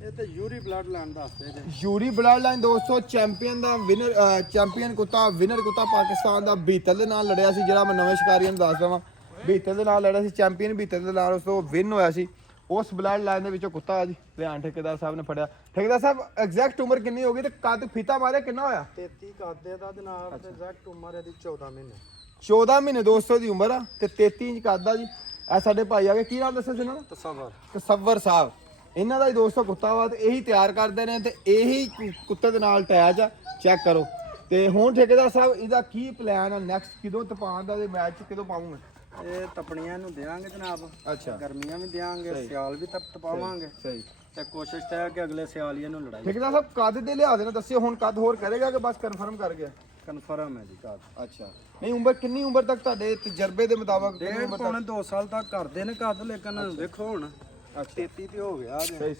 ਇਹ ਤੇ ਯੂਰੀ ਬਲੱਡ ਲਾਈਨ ਦੱਸਦੇ ਜੀ ਯੂਰੀ ਬਲੱਡ ਲਾਈਨ ਦੋਸਤੋ ਚੈਂਪੀਅਨ ਦਾ ਵਿਨਰ ਚੈਂਪੀਅਨ ਕੁੱਤਾ ਵਿਨਰ ਕੁੱਤਾ ਪਾਕਿਸਤਾਨ ਦਾ ਬੀਤਲ ਦੇ ਨਾਲ ਲੜਿਆ ਸੀ ਜਿਹੜਾ ਮੈਂ ਨਵੇਂ ਸ਼ਿਕਾਰੀਆਂ ਨੂੰ ਦੱਸ ਦਵਾਂ ਬੀਤਲ ਦੇ ਨਾਲ ਲੜਿਆ ਸੀ ਚੈਂਪੀਅਨ ਬੀਤਲ ਦੇ ਨਾਲ ਉਸ ਤੋਂ ਵਿਨ ਹੋਇਆ ਸੀ ਉਸ ਬਲੱਡ ਲਾਈਨ ਦੇ ਵਿੱਚੋਂ ਕੁੱਤਾ ਆ ਜੀ ਰਿਆਨ ਠੇਕੇਦਾਰ ਸਾਹਿਬ ਨੇ ਫੜਿਆ ਠੇਕੇਦਾਰ ਸਾਹਿਬ ਐਗਜ਼ੈਕਟ ਉਮਰ ਕਿੰਨੀ ਹੋ ਗਈ ਤੇ ਕੱਦ ਫੀਤਾ ਮਾਰਿਆ ਕਿੰਨਾ ਹੋਇਆ 33 ਕੱਦੇ ਦਾ ਜਨਾਬ ਤੇ ਐਗਜ਼ੈਕਟ ਉਮਰ ਇਹਦੀ 14 ਮਹੀਨੇ 14 ਮਹੀਨੇ ਦੋਸਤੋ ਦੀ ਉਮਰ ਆ ਤੇ 33 ਇੰਚ ਕੱਦ ਆ ਜੀ ਇਹ ਸਾਡੇ ਭਾਈ ਆ ਗਏ ਕੀ ਨਾਮ ਦੱਸਿਆ ਸੀ ਇਹਨਾਂ ਦਾ ਤਸੱਵਰ ਸਾਹਿਬ ਇਹਨਾਂ ਦਾ ਹੀ ਦੋਸਤੋ ਕੁੱਤਾ ਵਾ ਤੇ ਇਹੀ ਤਿਆਰ ਕਰਦੇ ਨੇ ਤੇ ਇਹੀ ਕੁੱਤੇ ਦੇ ਨਾਲ ਅਟੈਚ ਆ ਚੈੱਕ ਕਰੋ ਤੇ ਹੁਣ ਠੇਕੇਦਾਰ ਸਾਹਿਬ ਇਹਦਾ ਕੀ ਪਲਾਨ ਆ ਨੈਕਸਟ ਕਿਦੋਂ ਤਪਾਉਣ ਦਾ ਤੇ ਮੈਚ ਕਿਦੋਂ ਪਾਉਂਗੇ ਇਹ ਤਪਣੀਆਂ ਨੂੰ ਦੇਵਾਂਗੇ ਜਨਾਬ ਅੱਛਾ ਗਰਮੀਆਂ ਵੀ ਦੇਵਾਂਗੇ ਸਿਆਲ ਵੀ ਤਪਾਵਾਂਗੇ ਸਹੀ ਤੇ ਕੋਸ਼ਿਸ਼ ਤਾਂ ਹੈ ਕਿ ਅਗਲੇ ਸਿਆਲੀਏ ਨੂੰ ਲੜਾਈ ਠੇਕੇਦਾਰ ਸਾਹਿਬ ਕੱਦ ਦੇ ਲਿਹਾਜ਼ ਨਾਲ ਦੱਸਿਓ, ਹੁਣ ਕੱਦ ਹੋਰ ਕਰੇਗਾ ਕਿ ਬਸ ਕਨਫਰਮ ਕਰ ਗਿਆ? ਕਨਫਰਮ ਹੈ ਜੀ ਕਾਦ। ਅੱਛਾ, ਨਹੀਂ ਉਮਰ ਕਿੰਨੀ ਉਮਰ ਤੱਕ ਤੁਹਾਡੇ ਤਜਰਬੇ ਦੇ ਮੁਤਾਬਕ ਕਿੰਨੀ ਡੇਢ ਉਮਰ ਪੌਣੇ 2 ਸਾਲ ਤੱਕ ਕਰਦੇ ਨੇ ਕੱਦ, ਲੇਕਿਨ ਵੇਖੋ ਹੁਣ 33 ਤੇ ਹੋ ਗਿਆ ਸਹੀ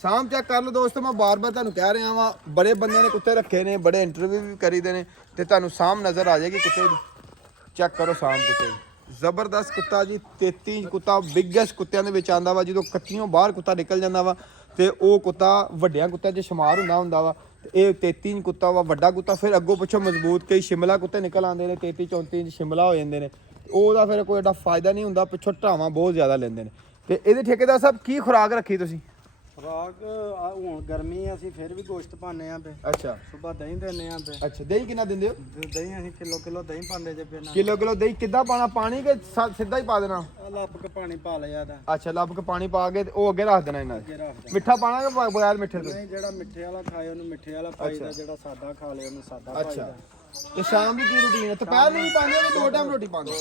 ਸਾਮ ਚੈੱਕ ਕਰ ਲਓ ਦੋਸਤੋ, ਮੈਂ ਬਾਰ-ਬਾਰ ਤੁਹਾਨੂੰ ਕਹਿ ਰਿਹਾ ਵਾਂ, ਬੜੇ ਬੰਦੇ ਨੇ ਕੁੱਤੇ ਰੱਖੇ ਨੇ, ਬੜੇ ਇੰਟਰਵਿਊ ਵੀ ਕਰੀਦੇ ਨੇ, ਤੇ ਤੁਹਾਨੂੰ ਸਾਮ ਨਜ਼ਰ ਆ ਜਾਏਗੀ ਕੁੱਤੇ ਦੀ। ਚੈੱਕ ਕਰੋ ਸਾਮ ਕੁੱਤੇ ਦੀ, ਜ਼ਬਰਦਸਤ ਕੁੱਤਾ ਜੀ। 33 ਇੰਚ ਕੁੱਤਾ ਬਿਗੇਸਟ ਕੁੱਤਿਆਂ ਦੇ ਵਿੱਚ ਆਂਦਾ ਵਾ, ਜਦੋਂ ਕੱਤੀਆਂ ਬਾਹਰ ਕੁੱਤਾ ਨਿਕਲ ਜਾਂਦਾ ਵਾ ਤੇ ਉਹ ਕੁੱਤਾ ਵੱਡਿਆਂ ਕੁੱਤਿਆਂ 'ਚ ਸ਼ੁਮਾਰ ਹੁੰਦਾ ਵਾ। ਤੇ ਇਹ 33 ਇੰਚ ਕੁੱਤਾ ਵਾ, ਵੱਡਾ ਕੁੱਤਾ। ਫਿਰ ਅੱਗੋਂ ਪਿੱਛੋਂ ਮਜ਼ਬੂਤ ਕਈ ਸ਼ਿਮਲਾ ਕੁੱਤੇ ਨਿਕਲ ਆਉਂਦੇ ਨੇ, 33 34 ਇੰਚ ਸ਼ਿਮਲਾ ਹੋ ਜਾਂਦੇ ਨੇ, ਉਹਦਾ ਫਿਰ ਕੋਈ ਐਡਾ ਫਾਇਦਾ ਨਹੀਂ ਹੁੰਦਾ, ਪਿੱਛੋਂ ਢਾਵਾਂ ਬਹੁਤ ਜ਼ਿਆਦਾ ਲੈਂਦੇ ਨੇ। ਤੇ ਇਹਦੇ ਠੇਕੇਦਾਰ ਸਾਹਿਬ ਕੀ ਖੁਰਾਕ ਰੱਖੀ ਤੁਸੀਂ? ਖੁਰਾਕ ਹੁਣ ਗਰਮੀ ਆ, ਅਸੀਂ ਫਿਰ ਵੀ ਗੋਸ਼ਤ ਪਾਉਂਦੇ ਆ ਪੇ। ਅੱਛਾ ਸਵੇਰ ਦਹੀਂ ਦਿੰਦੇ ਆ ਪੇ। ਅੱਛਾ, ਦਹੀਂ ਕਿੰਨਾ ਦਿੰਦੇ ਹੋ? ਦਹੀਂ ਅਸੀਂ ਕਿਲੋ ਦਹੀਂ ਪਾਉਂਦੇ ਜੇ ਪੇ ਨਾਲ। ਕਿਲੋ ਦਹੀਂ ਕਿੱਦਾਂ ਪਾਣਾ? ਪਾਣੀ ਕਿ ਸਿੱਧਾ ਹੀ ਪਾ ਦੇਣਾ? ਲੱਭ ਕੇ ਪਾਣੀ ਪਾ ਲਿਆ ਦਾ। ਅੱਛਾ, ਲੱਭ ਕੇ ਪਾਣੀ ਪਾ ਕੇ ਤੇ ਉਹ ਅੱਗੇ ਰੱਖ ਦੇਣਾ ਇਹਨਾਂ ਅੱਗੇ ਦੇ। ਰੱਖ ਦੇ। ਮਿੱਠਾ ਪਾਣਾ ਕਿ ਬਗੈਰ ਮਿੱਠੇ ਤੋਂ? ਨਹੀਂ, ਜਿਹੜਾ ਮਿੱਠੇ ਵਾਲਾ ਖਾਏ ਉਹਨੂੰ ਮਿੱਠੇ ਵਾਲਾ ਪਾਈਦਾ, ਜਿਹੜਾ ਸਾਦਾ ਖਾ ਲੇ ਉਹਨੂੰ ਸਾਦਾ ਅੱਛਾ, ਪਾਈਦਾ। ਤੇ ਸ਼ਾਮ ਦੀ ਕੀ ਰੁਟੀਨ ਹੈ? ਦੁਪਹਿਰ ਨੂੰ ਵੀ ਪਾਉਂਦੇ ਹੋ? 2 ਟਾਈਮ ਰੋਟੀ ਪਾਉਂਦੇ ਹੋ?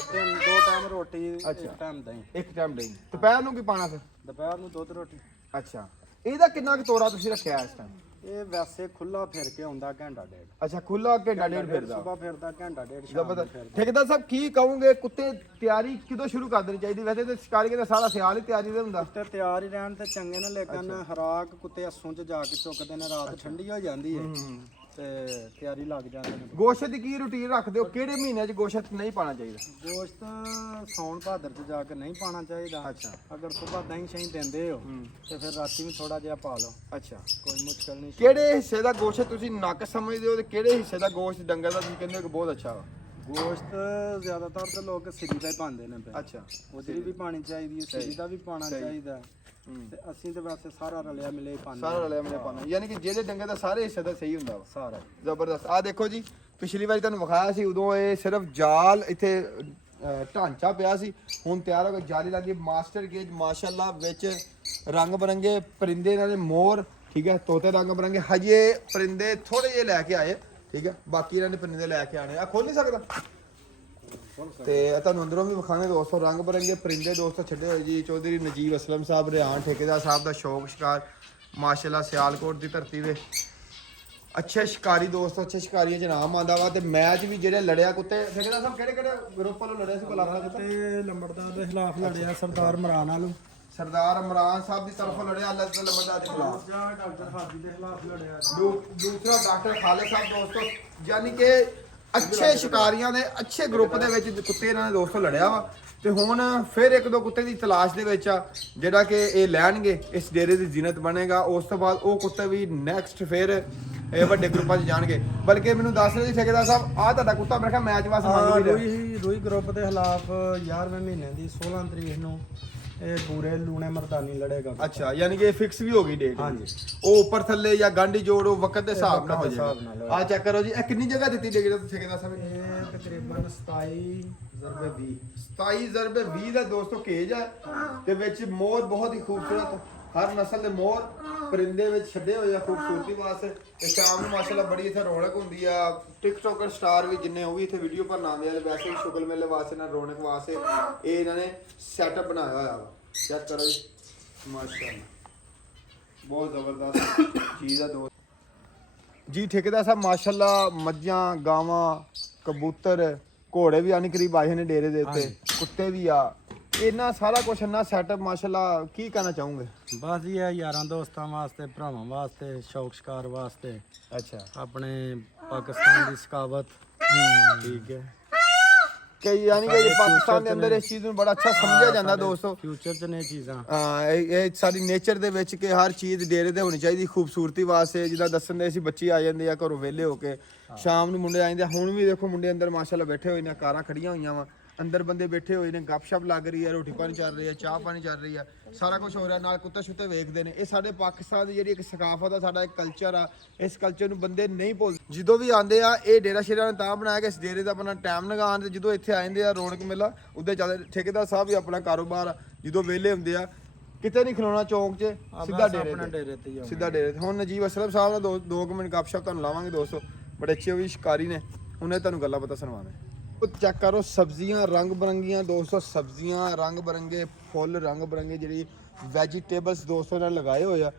2 ਟਾਈਮ ਰੋਟੀ, ਅੱਛਾ। 1 ਟਾਈਮ ਦਹੀਂ। 1 ਟਾਈਮ ਦਹੀਂ। ਦੁਪਹਿਰ ਨੂੰ ਕੀ ਪਾਣਾ ਫਿਰ? ਦੁਪਹਿਰ ਨੂੰ ਦੁੱਧ ਰੋਟੀ। ਅੱਛਾ, ਇਹਦਾ ਕਿੰਨਾ ਕੁ ਤੋਰਾ ਤੁਸੀਂ ਰੱਖਿਆ ਇਸ ਟਾਈਮ? ਇਹ ਵੈਸੇ ਖੁੱਲਾ ਫਿਰ ਕੇ ਆਉਂਦਾ ਘੰਟਾ ਡੇਢ। ਅੱਛਾ, ਖੁੱਲਾ ਘੰਟਾ ਡੇਢ ਫਿਰਦਾ। ਸਵੇਰ ਫਿਰਦਾ ਘੰਟਾ ਡੇਢ, ਸ਼ਾਮ ਨੂੰ ਜ਼ਬਰਦਸਤ। ਫਿਰਦਾ। ਠੇਕੇਦਾਰ ਸਾਹਿਬ ਕੀ ਕਹੋਗੇ, ਕੁੱਤੇ ਤਿਆਰੀ ਕਿਦੋਂ ਸ਼ੁਰੂ ਕਰ ਦੇਣੀ ਚਾਹੀਦੀ? ਵੈਸੇ ਤੇ ਸ਼ਿਕਾਰੀ ਦਾ ਸਾਰਾ ਸਿਆਲ ਹੀ ਤਿਆਰੀ ਦਾ ਹੁੰਦਾ। ਕੁੱਤੇ ਤਿਆਰ ਹੀ ਰਹਿਣ ਤੇ ਚੰਗੇ ਨੇ, ਲੇਕਿਨ ਹਰਾਕ ਕੁੱਤੇ ਅੱਸੋਂ ਚ ਜਾ ਕੇ ਚੁੱਕਦੇ ਨੇ, ਰਾਤ ਠੰਡੀ ਹੋ ਜਾਂਦੀ ਹੈ ਤੇ ਤਿਆਰੀ ਲੱਗ ਜਾਂਦੇ ਨੇ। ਗੋਸ਼ਤ ਦੀ ਕੀ ਰੁਟੀਨ ਰੱਖਦੇ ਹੋ? ਕਿਹੜੇ ਮਹੀਨੇ 'ਚ ਗੋਸ਼ਤ ਨਹੀਂ ਪਾਣਾ ਚਾਹੀਦਾ? ਗੋਸ਼ਤ ਸੌਣ ਭਾਦਰ ਚ ਜਾ ਕੇ ਨਹੀਂ ਪਾਣਾ ਚਾਹੀਦਾ। ਅੱਛਾ। ਅਗਰ ਸਵੇਰ ਦਹੀਂ ਸ਼ਹੀਂ ਦਿੰਦੇ ਹੋ ਤੇ ਫਿਰ ਰਾਤੀ ਵੀ ਥੋੜਾ ਜਿਹਾ ਪਾ ਲਓ, ਅੱਛਾ, ਕੋਈ ਮੁਸ਼ਕਲ ਨਹੀਂ। ਕਿਹੜੇ ਹਿੱਸੇ ਦਾ ਗੋਸ਼ਤ ਤੁਸੀਂ ਨੱਕ ਸਮਝਦੇ ਹੋ ਤੇ ਕਿਹੜੇ ਹਿੱਸੇ ਦਾ ਗੋਸ਼ਤ ਡੰਗਰ ਦਾ ਤੁਸੀਂ ਕਹਿੰਦੇ ਹੋ ਕਿ ਬਹੁਤ ਅੱਛਾ ਵਾ? ਗੋਸ਼ਤ ਜ਼ਿਆਦਾਤਰ ਤੇ ਲੋਕ ਸਿਰੀ ਦਾ ਹੀ ਪਾਉਂਦੇ ਨੇ ਪਏ। ਅੱਛਾ, ਉਹਦੀ ਵੀ ਪਾਣੀ ਚਾਹੀਦੀ ਹੈ, ਸਿਰੀ ਦਾ ਵੀ ਪਾਣਾ ਚਾਹੀਦਾ ਤੇ ਅਸੀਂ ਤੇ ਵੈਸੇ ਸਾਰਾ ਰਲਿਆ ਮਿਲਿਆ ਹੀ ਪਾਉਂਦੇ ਸਾਰਾ ਰਲਿਆ ਮਿਲਿਆ ਪਾਣਾ, ਯਾਨੀ ਕਿ ਜਿਹੜੇ ਡੰਗਰ ਦਾ ਸਾਰੇ ਹਿੱਸੇ ਦਾ ਸਹੀ ਹੁੰਦਾ ਵਾ। ਸਾਰਾ। ਜ਼ਬਰਦਸਤ। ਆ ਦੇਖੋ ਜੀ, ਪਿਛਲੀ ਵਾਰੀ ਤੁਹਾਨੂੰ ਵਿਖਾਇਆ ਸੀ, ਉਦੋਂ ਇਹ ਸਿਰਫ ਜਾਲ ਇੱਥੇ ਢਾਂਚਾ ਪਿਆ ਸੀ, ਹੁਣ ਤਿਆਰ ਹੋ ਕੇ ਜਾਲੀ ਲੱਗੀ। ਮਾਸਟਰ ਗੇਜ ਮਾਸ਼ਾਅੱਲਾ, ਵਿੱਚ ਰੰਗ ਬਰੰਗੇ ਪਰਿੰਦੇ ਇਹਨਾਂ ਦੇ, ਮੋਰ, ਠੀਕ ਹੈ, ਤੋਤੇ ਰੰਗ ਬਰੰਗੇ। ਹਜੇ ਪਰਿੰਦੇ ਥੋੜੇ ਜਿਹੇ ਲੈ ਕੇ ਆਏ, ਠੀਕ ਹੈ, ਬਾਕੀ ਇਹਨਾਂ ਨੇ ਪਰਿੰਦੇ ਲੈ ਕੇ ਆਣੇ। ਆ ਖੋਲ ਨਹੀਂ ਸਕਦਾ ਤੇ ਤੁਹਾਨੂੰ ਅੰਦਰੋਂ ਵੀ ਵਿਖਾਣੇ ਦੋਸਤੋ। ਰੰਗ ਬਰੰਗੇ ਪਰਿੰਦੇ ਦੋਸਤੋ ਛੱਡੇ ਹੋਏ ਜੀ। ਚੌਧਰੀ ਨਜੀਬ ਅਸਲਮ ਸਾਹਿਬ, ਰਿਆਨ ਠੇਕੇਦਾਰ ਸਾਹਿਬ ਦਾ ਸ਼ੌਕ ਸ਼ਿਕਾਰ ਮਾਸ਼ਾਅੱਲਾ, ਸਿਆਲਕੋਟ ਦੀ ਧਰਤੀ ਵੇ। ਅੱਛੇ ਸ਼ਿਕਾਰੀ ਦੋਸਤੋ, ਅੱਛੇ ਸ਼ਿਕਾਰੀਆਂ 'ਚ ਨਾਮ ਆਉਂਦਾ ਵਾ। ਤੇ ਮੈਚ ਵੀ ਜਿਹੜੇ ਲੜਿਆ ਕੁੱਤੇ, ਠੇਕੇਦਾਰ ਸਾਹਿਬ ਕਿਹੜੇ ਗਰੁੱਪ ਵੱਲੋਂ ਲੜਿਆ ਸੀ ਭਲਾ? ਤੇ ਲੰਬੜਦਾਰ ਦੇ ਖਿਲਾਫ ਲੜਿਆ ਸਰਦਾਰ ਇਮਰਾਨ ਵਾਲੂ। ਸਰਦਾਰ ਇਮਰਾਨ ਸਾਹਿਬ ਦੀ ਤਰਫੋਂ ਲੜਿਆ ਅੱਲਾਹ ਦੇ ਲੰਬੜਦਾਰ ਦੇ ਖਿਲਾਫ। ਜਾਂ ਡਾਕਟਰ ਹਾਜੀ ਦੇ ਖਿਲਾਫ ਲੜਿਆ। ਦੂਸਰਾ ਡਾਕਟਰ ਖਾਲਿਦ ਸਾਹਿਬ ਦੋਸਤੋ, ਯਾਨੀ ਕਿ ਅੱਛੇ ਸ਼ਿਕਾਰੀਆਂ ਦੇ ਅੱਛੇ ਗਰੁੱਪ ਦੇ ਵਿੱਚ ਕੁੱਤੇ ਇਹਨਾਂ ਨੇ ਦੋਸਤੋ ਲੜਿਆ ਵਾ। ਤੇ ਹੁਣ ਫਿਰ 1-2 ਕੁੱਤੇ ਦੀ ਤਲਾਸ਼ ਦੇ ਵਿੱਚ ਆ, ਜਿਹੜਾ ਕਿ ਇਹ ਲੈਣਗੇ, ਇਸ ਡੇਰੇ ਦੀ ਜ਼ਿਨਤ ਬਣੇਗਾ। ਉਸ ਤੋਂ ਬਾਅਦ ਉਹ ਕੁੱਤੇ ਵੀ ਨੈਕਸਟ ਫਿਰ ਇਹ ਵੱਡੇ ਗਰੁੱਪਾਂ 'ਚ ਜਾਣਗੇ। ਬਲਕਿ ਮੈਨੂੰ ਦੱਸ ਰਹੇ ਜੀ ਠੇਕੇਦਾਰ ਸਾਹਿਬ, ਆਹ ਤੁਹਾਡਾ ਕੁੱਤਾ ਮੇਰੇ ਖਿਆਲ ਮੈਚ ਵਾਸਤੇ ਮੰਗ ਵੀ ਰਿਹਾ। ਰੂਈ ਗਰੁੱਪ ਦੇ ਖਿਲਾਫ 11ਵੇਂ ਮਹੀਨੇ ਦੀ 16 ਤਰੀਕ ਨੂੰ ਇਹ ਪੂਰੇ ਲੂਣੇ ਮਰਦਾਨੀ ਲੜੇਗਾ। ਅੱਛਾ, ਯਾਨੀ ਕਿ ਇਹ ਫਿਕਸ ਵੀ ਹੋ ਗਈ ਡੇਟ। ਹਾਂਜੀ। ਉਹ ਉੱਪਰ ਥੱਲੇ ਜਾਂ ਗਾਂਢੀ ਜੋੜ ਉਹ ਵਕਤ ਦੇ ਹਿਸਾਬ ਨਾਲ ਹੋ ਹਿਸਾਬ ਨਾਲ ਜਾਏਗਾ। ਆ ਚੈੱਕ ਕਰੋ ਜੀ, ਇਹ ਕਿੰਨੀ ਜਗ੍ਹਾ ਦਿੱਤੀ ਠੇਕੇਦਾਰ ਸਾਹਿਬ? ਇਹ ਤਕਰੀਬਨ 27 ਜ਼ਰਬੇ 20। 27 ਜ਼ਰਬੇ 20 ਦਾ ਦੋਸਤੋ ਕੇਜ ਹੈ ਤੇ ਵਿੱਚ ਮੋਰ ਬਹੁਤ ਹੀ ਖੂਬਸੂਰਤ, ਹਰ ਨਸਲ ਦੇ ਮੋਰ ਪਰਿੰਦੇ ਵਿੱਚ ਛੱਡੇ ਹੋਏ ਆ ਖੂਬਸੂਰਤੀ ਵਾਸਤੇ। ਤੇ ਸ਼ਾਮ ਨੂੰ ਮਾਸ਼ਾਅੱਲਾ ਬੜੀ ਇੱਥੇ ਰੌਣਕ ਹੁੰਦੀ ਆ। ਟਿਕਟੋਕਰ ਸਟਾਰ ਵੀ ਜਿੰਨੇ ਉਹ ਵੀ ਇੱਥੇ ਵੀਡੀਓ ਬਣਾਉਂਦੇ ਆਉਂਦੇ ਆ। ਵੈਸੇ ਵੀ ਸ਼ੁਗਲ ਮੇਲੇ ਵਾਸਤੇ ਨਾ ਰੌਣਕ ਵਾਸਤੇ ਇਹ ਇਹਨਾਂ ਨੇ ਸੈਟਅਪ ਬਣਾਇਆ ਹੋਇਆ ਵਾ। ਚੈੱਕ ਕਰੋ ਜੀ, ਮਾਸ਼ਾਅੱਲਾ ਬਹੁਤ ਜ਼ਬਰਦਸਤ ਚੀਜ਼ ਆ ਦੋਸਤ ਜੀ। ਠੇਕੇਦਾਰ ਸਾਹਿਬ ਮਾਸ਼ਾਅੱਲਾ, ਮੱਝਾਂ, ਗਾਵਾਂ, ਕਬੂਤਰ, ਘੋੜੇ ਵੀ ਆਣੀ ਕਰੀਬ ਆਏ ਨੇ ਡੇਰੇ ਦੇ ਉੱਤੇ, ਕੁੱਤੇ ਵੀ ਆ, ਇੰਨਾ ਸਾਰਾ ਕੁਝ ਇੰਨਾ ਸੈਟਅਪ ਮਾਸ਼ਾਅੱਲਾ। ਕੀ ਕਹਿਣਾ ਚਾਹੋਗੇ? ਬਸ ਜੀ ਇਹ ਯਾਰਾਂ ਦੋਸਤਾਂ ਵਾਸਤੇ, ਭਰਾਵਾਂ ਵਾਸਤੇ, ਸ਼ੌਕ ਸ਼ਿਕਾਰ ਵਾਸਤੇ, ਅੱਛਾ, ਆਪਣੇ ਪਾਕਿਸਤਾਨ ਦੀ ਸਕਾਵਤ, ਠੀਕ ਹੈ, ਕਈ ਯਾਨੀ ਕਿ ਪਾਕਿਸਤਾਨ ਦੇ ਅੰਦਰ ਇਸ ਚੀਜ਼ ਨੂੰ ਬੜਾ ਅੱਛਾ ਸਮਝਿਆ ਜਾਂਦਾ ਦੋਸਤੋ। ਫਿਊਚਰ 'ਚ ਨੇ ਚੀਜ਼ਾਂ ਇਹ ਸਾਡੀ ਨੇਚਰ ਦੇ ਵਿੱਚ ਕਿ ਹਰ ਚੀਜ਼ ਡੇਰੇ ਤੇ ਹੋਣੀ ਚਾਹੀਦੀ ਖੂਬਸੂਰਤੀ ਵਾਸਤੇ। ਜਿੱਦਾਂ ਦੱਸਣ ਦੇ ਸੀ, ਬੱਚੇ ਆ ਜਾਂਦੇ ਆ ਘਰੋਂ ਵਿਹਲੇ ਹੋ ਕੇ, ਸ਼ਾਮ ਨੂੰ ਮੁੰਡੇ ਆ ਜਾਂਦੇ। ਹੁਣ ਵੀ ਦੇਖੋ ਮੁੰਡੇ ਅੰਦਰ ਮਾਸ਼ਾਅੱਲਾ ਬੈਠੇ ਹੋਏ ਨੇ, ਕਾਰਾਂ ਖੜੀਆਂ ਹੋਈਆਂ ਵਾ, ਅੰਦਰ ਬੰਦੇ ਬੈਠੇ ਹੋਏ ਨੇ, ਗੱਪਸ਼ਪ ਲੱਗ ਰਹੀ ਹੈ, ਰੋਟੀ ਪਾਣੀ ਚੱਲ ਰਹੀ ਹੈ, ਚਾਹ ਪਾਣੀ ਚੱਲ ਰਹੀ ਹੈ, ਸਾਰਾ ਕੁਝ ਹੋ ਰਿਹਾ, ਨਾਲ ਕੁੱਤੇ ਸ਼ੁੱਤੇ ਵੇਖਦੇ ਨੇ। ਇਹ ਸਾਡੇ ਪਾਕਿਸਤਾਨ ਦੀ ਜਿਹੜੀ ਇੱਕ ਸਕਾਫਤ ਆ, ਸਾਡਾ ਇੱਕ ਕਲਚਰ ਆ। ਇਸ ਕਲਚਰ ਨੂੰ ਬੰਦੇ ਨਹੀਂ ਭੁੱਲਦੇ। ਜਦੋਂ ਵੀ ਆਉਂਦੇ ਆ, ਇਹ ਡੇਰਾ ਸ਼ੇਰਾ ਨੇ ਤਾਂ ਬਣਾਇਆ ਕਿ ਇਸ ਡੇਰੇ ਦਾ ਆਪਣਾ ਟਾਈਮ ਲਗਾਉਣ, ਤੇ ਜਦੋਂ ਇੱਥੇ ਆ ਜਾਂਦੇ ਆ ਰੌਣਕ ਮੇਲਾ ਉੱਦੇ ਚੱਲਦੇ। ਠੇਕੇਦਾਰ ਸਾਹਿਬ ਵੀ ਆਪਣਾ ਕਾਰੋਬਾਰ ਆ, ਜਦੋਂ ਵਿਹਲੇ ਹੁੰਦੇ ਆ ਕਿਤੇ ਨਹੀਂ ਖਲੋਣਾ ਚੌਂਕ 'ਚ, ਸਿੱਧਾ ਡੇਰੇ ਤੇ, ਸਿੱਧਾ ਡੇਰੇ ਤੇ। ਹੁਣ ਨਜੀਬ ਅਸਲਮ ਸਾਹਿਬ ਨਾਲ 2 ਮਿੰਟ ਗੱਪਸ਼ਪ ਤੁਹਾਨੂੰ ਲਾਵਾਂਗੇ ਦੋਸਤੋ, ਬੜੇ ਅੱਛੇ ਉਹ ਵੀ ਸ਼ਿਕਾਰੀ ਨੇ, ਉਹਨੇ ਤੁਹਾਨੂੰ ਗੱਲਾਂ ਪਤਾ ਸੁਣਾਉਣੇ। ਚੈੱਕ ਕਰੋ ਸਬਜ਼ੀਆਂ ਰੰਗ ਬਰੰਗੀਆਂ ਦੋਸਤੋ, ਸਬਜ਼ੀਆਂ ਰੰਗ ਬਰੰਗੇ, ਫੁੱਲ ਰੰਗ ਬਰੰਗੇ ਜਿਹੜੀ ਵੈਜੀਟੇਬਲਸ ਦੋਸਤੋ ਨਾਲ ਲਗਾਏ ਹੋਏ ਆ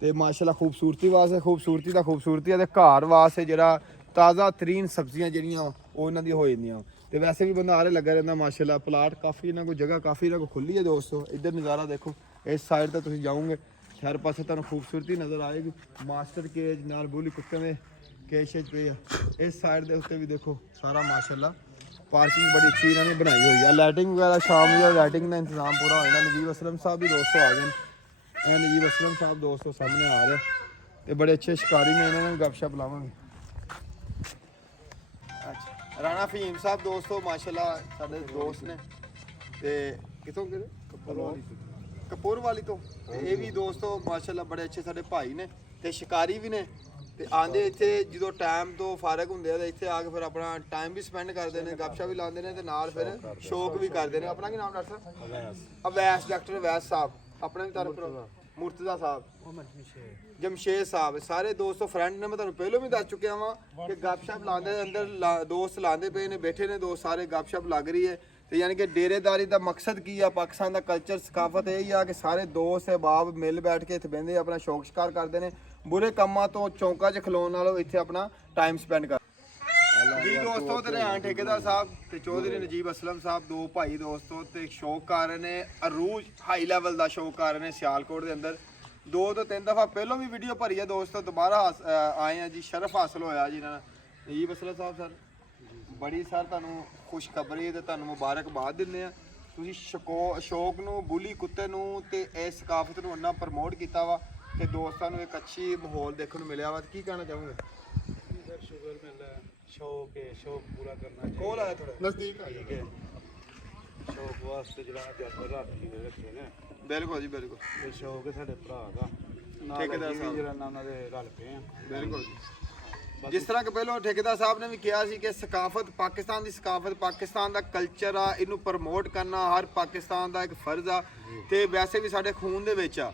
ਤੇ ਮਾਸ਼ਾਅੱਲਾ ਖੂਬਸੂਰਤੀ ਵਾਸਤੇ ਖੂਬਸੂਰਤੀ ਦਾ ਖੂਬਸੂਰਤੀ ਆ ਤੇ ਘਰ ਵਾਸਤੇ ਜਿਹੜਾ ਤਾਜ਼ਾ ਤਰੀਨ ਸਬਜ਼ੀਆਂ ਜਿਹੜੀਆਂ ਉਹ ਇਹਨਾਂ ਦੀ ਹੋ ਜਾਂਦੀਆਂ। ਤੇ ਵੈਸੇ ਵੀ ਬੰਦਾ ਆਰੇ ਲੱਗਾ ਰਹਿੰਦਾ ਮਾਸ਼ਾਅੱਲਾ। ਪਲਾਟ ਕਾਫੀ ਇਹਨਾਂ ਕੋਲ ਜਗ੍ਹਾ ਕਾਫੀ ਇਹਨਾਂ ਕੋਲ ਖੁੱਲੀ ਹੈ ਦੋਸਤੋ। ਇੱਧਰ ਨਜ਼ਾਰਾ ਦੇਖੋ, ਇਸ ਸਾਈਡ ਤੇ ਤੁਸੀਂ ਜਾਓਗੇ ਹਰ ਪਾਸੇ ਤੁਹਾਨੂੰ ਖੂਬਸੂਰਤੀ ਨਜ਼ਰ ਆਏਗੀ। ਮਾਸਟਰ ਕੇਜ ਨਾਲ ਬੁਲੀ ਕੁੱਤੇ ਦੇ ਕੇਜ ਪਏ ਆ। ਇਸ ਸਾਈਡ ਦੇ ਉੱਤੇ ਵੀ ਦੇਖੋ ਸਾਰਾ ਮਾਸ਼ਾਅੱਲਾ ਪਾਰਕਿੰਗ ਬੜੀ ਅੱਛੀ ਇਹਨਾਂ ਨੇ ਬਣਾਈ ਹੋਈ ਆ। ਲਾਈਟਿੰਗ ਵਗੈਰਾ ਸ਼ਾਮ ਨੂੰ ਲਾਈਟਿੰਗ ਦਾ ਇੰਤਜ਼ਾਮ ਪੂਰਾ ਹੋ ਜਾਂਦਾ। ਨਜੀਬ ਅਸਲਮ ਸਾਹਿਬ ਵੀ ਦੋਸਤੋ ਆ ਗਏ ਨੇ। ਇਹ ਨਜੀਬ ਅਸਲਮ ਸਾਹਿਬ ਦੋਸਤੋ ਸਾਹਮਣੇ ਆ ਰਹੇ ਤੇ ਬੜੇ ਅੱਛੇ ਸ਼ਿਕਾਰੀ ਨੇ, ਇਹਨਾਂ ਨੂੰ ਗੱਪਸ਼ਪ ਲਾਵਾਂਗੇ। ਅੱਛਾ, ਰਾਣਾ ਫਹੀਮ ਸਾਹਿਬ ਦੋਸਤੋ ਮਾਸ਼ਾਅੱਲਾ ਸਾਡੇ ਦੋਸਤ ਨੇ ਤੇ ਕਿਥੋਂ ਗਏ? ਕਪੂਰਵਾਲੀ ਤੋਂ। ਤੇ ਇਹ ਵੀ ਦੋਸਤੋ ਮਾਸ਼ਾਅੱਲਾ ਬੜੇ ਅੱਛੇ ਸਾਡੇ ਭਾਈ ਨੇ ਤੇ ਸ਼ਿਕਾਰੀ ਵੀ ਨੇ ਤੇ ਆਂਦੇ ਇੱਥੇ ਜਦੋਂ ਟਾਈਮ ਤੋਂ ਫਾਰਗ ਹੁੰਦੇ ਆ ਤੇ ਇੱਥੇ ਆ ਕੇ ਫਿਰ ਆਪਣਾ ਟਾਈਮ ਵੀ ਸਪੈਂਡ ਕਰਦੇ ਨੇ, ਗੱਪਸ਼ਪ ਵੀ ਲਾਉਂਦੇ ਨੇ ਤੇ ਨਾਲ ਫਿਰ ਸ਼ੌਕ ਵੀ ਕਰਦੇ ਨੇ। ਆਪਣਾ ਕੀ ਨਾਮ ਡਾਕਟਰ ਸਾਹਿਬ? ਅਵੈਸ, ਡਾਕਟਰ ਅਵੈਸ ਸਾਹਿਬ। ਆਪਣਾ ਵੀ ਤਰਫ ਮੁਰਤਜ਼ਾ ਸਾਹਿਬ, ਜਮਸ਼ੇਦ ਸਾਹਿਬ, ਸਾਰੇ ਦੋਸਤੋ ਫਰੈਂਡ ਨੇ। ਮੈਂ ਤੁਹਾਨੂੰ ਪਹਿਲਾਂ ਵੀ ਦੱਸ ਚੁੱਕਿਆ ਵਾਂ ਕਿ ਗੱਪਸ਼ਪ ਲਾਉਂਦੇ ਅੰਦਰ ਦੋਸਤ ਲਾਉਂਦੇ ਪਏ ਨੇ, ਬੈਠੇ ਨੇ ਦੋਸਤ ਸਾਰੇ, ਗੱਪਸ਼ਪ ਲੱਗ ਰਹੀ ਹੈ। ਤੇ ਯਾਨੀ ਕਿ ਡੇਰੇਦਾਰੀ ਦਾ ਮਕਸਦ ਕੀ ਆ? ਪਾਕਿਸਤਾਨ ਦਾ ਕਲਚਰ ਸਕਾਫਤ ਇਹ ਹੀ ਆ ਕਿ ਸਾਰੇ ਦੋਸਤ ਅਹਿਬਾਬ ਮਿਲ ਬੈਠ ਕੇ ਇੱਥੇ ਬਹਿੰਦੇ ਆਪਣਾ ਸ਼ੌਕ ਸ਼ਿਕਾਰ ਕਰਦੇ ਨੇ। ਬੁਰੇ ਕੰਮਾਂ ਤੋਂ ਚੌਂਕਾਂ 'ਚ ਖਲੋਣ ਨਾਲੋਂ ਇੱਥੇ ਆਪਣਾ ਟਾਈਮ ਸਪੈਂਡ ਕਰ ਜੀ ਦੋਸਤੋ। ਤੇ ਰਿਹਾਨ ਠੇਕੇਦਾਰ ਸਾਹਿਬ ਤੇ ਚੌਧਰੀ ਨਜੀਬ ਅਸਲਮ ਸਾਹਿਬ ਦੋ ਭਾਈ ਦੋਸਤੋ ਤੇ ਸ਼ੌਕਕਾਰ ਨੇ, ਅਰੂਜ ਹਾਈ ਲੈਵਲ ਦਾ ਸ਼ੌਕਕਾਰ ਨੇ ਸਿਆਲਕੋਟ ਦੇ ਅੰਦਰ। 2 ਤੋਂ 3 ਦਫਾ ਪਹਿਲਾਂ ਵੀ ਵੀਡੀਓ ਭਰੀ ਆ ਦੋਸਤੋ, ਦੁਬਾਰਾ ਆਏ ਆ ਜੀ, ਸ਼ਰਫ ਹਾਸਲ ਹੋਇਆ ਜੀ ਇਹਨਾਂ ਨੂੰ। ਨਜੀਬ ਅਸਲਮ ਸਾਹਿਬ ਸਰ ਬੜੀ ਸਰ ਤੁਹਾਨੂੰ ਖੁਸ਼ਖਬਰੀ ਤੇ ਤੁਹਾਨੂੰ ਮੁਬਾਰਕਬਾਦ ਦਿੰਦੇ ਆ। ਤੁਸੀਂ ਸ਼ੌਕ ਨੂੰ, ਬੁਲੀ ਕੁੱਤੇ ਨੂੰ ਤੇ ਇਸ ਸਕਾਫਤ ਨੂੰ ਇੰਨਾ ਪ੍ਰਮੋਟ ਕੀਤਾ ਵਾ ਤੇ ਦੋਸਤਾਂ ਨੂੰ ਇੱਕ ਅੱਛੀ ਮਾਹੌਲ ਦੇਖਣ ਨੂੰ ਮਿਲਿਆ ਵਾ। ਕੀ ਕਹਿਣਾ ਚਾਹੋਗੇ? ਸ਼ੁਗਰ ਮਿਲਦਾ ਸ਼ੌਕ ਹੈ, ਸ਼ੌਕ ਪੂਰਾ ਕਰਨਾ ਚਾਹੀਦਾ। ਕੋਲ ਆਇਆ ਥੋੜਾ ਨਜ਼ਦੀਕ ਆ ਜਾਈਏ। ਸ਼ੌਕ ਵਾਸਤੇ ਜਿਹੜਾ ਜਾਨਵਰ ਰੱਖੇ ਨੇ, ਬਿਲਕੁਲ ਜੀ ਬਿਲਕੁਲ। ਇਹ ਸ਼ੌਕ ਹੈ ਸਾਡੇ ਭਰਾ ਦਾ। ਠੇਕੇਦਾਰ ਸਾਹਿਬ ਜਿਹੜਾ ਨਾ ਉਹਨਾਂ ਦੇ ਰਲ ਪਏ ਆ। ਬਿਲਕੁਲ ਜੀ। ਜਿਸ ਤਰ੍ਹਾਂ ਕਿ ਪਹਿਲਾਂ ਠੇਕੇਦਾਰ ਸਾਹਿਬ ਨੇ ਵੀ ਕਿਹਾ ਸੀ ਕਿ ਸਕਾਫਤ, ਪਾਕਿਸਤਾਨ ਦੀ ਸਕਾਫਤ, ਪਾਕਿਸਤਾਨ ਦਾ ਕਲਚਰ ਆ, ਇਹਨੂੰ ਪ੍ਰਮੋਟ ਕਰਨਾ ਹਰ ਪਾਕਿਸਤਾਨ ਦਾ ਇੱਕ ਫਰਜ਼ ਆ ਤੇ ਵੈਸੇ ਵੀ ਸਾਡੇ ਖੂਨ ਦੇ ਵਿੱਚ ਆ।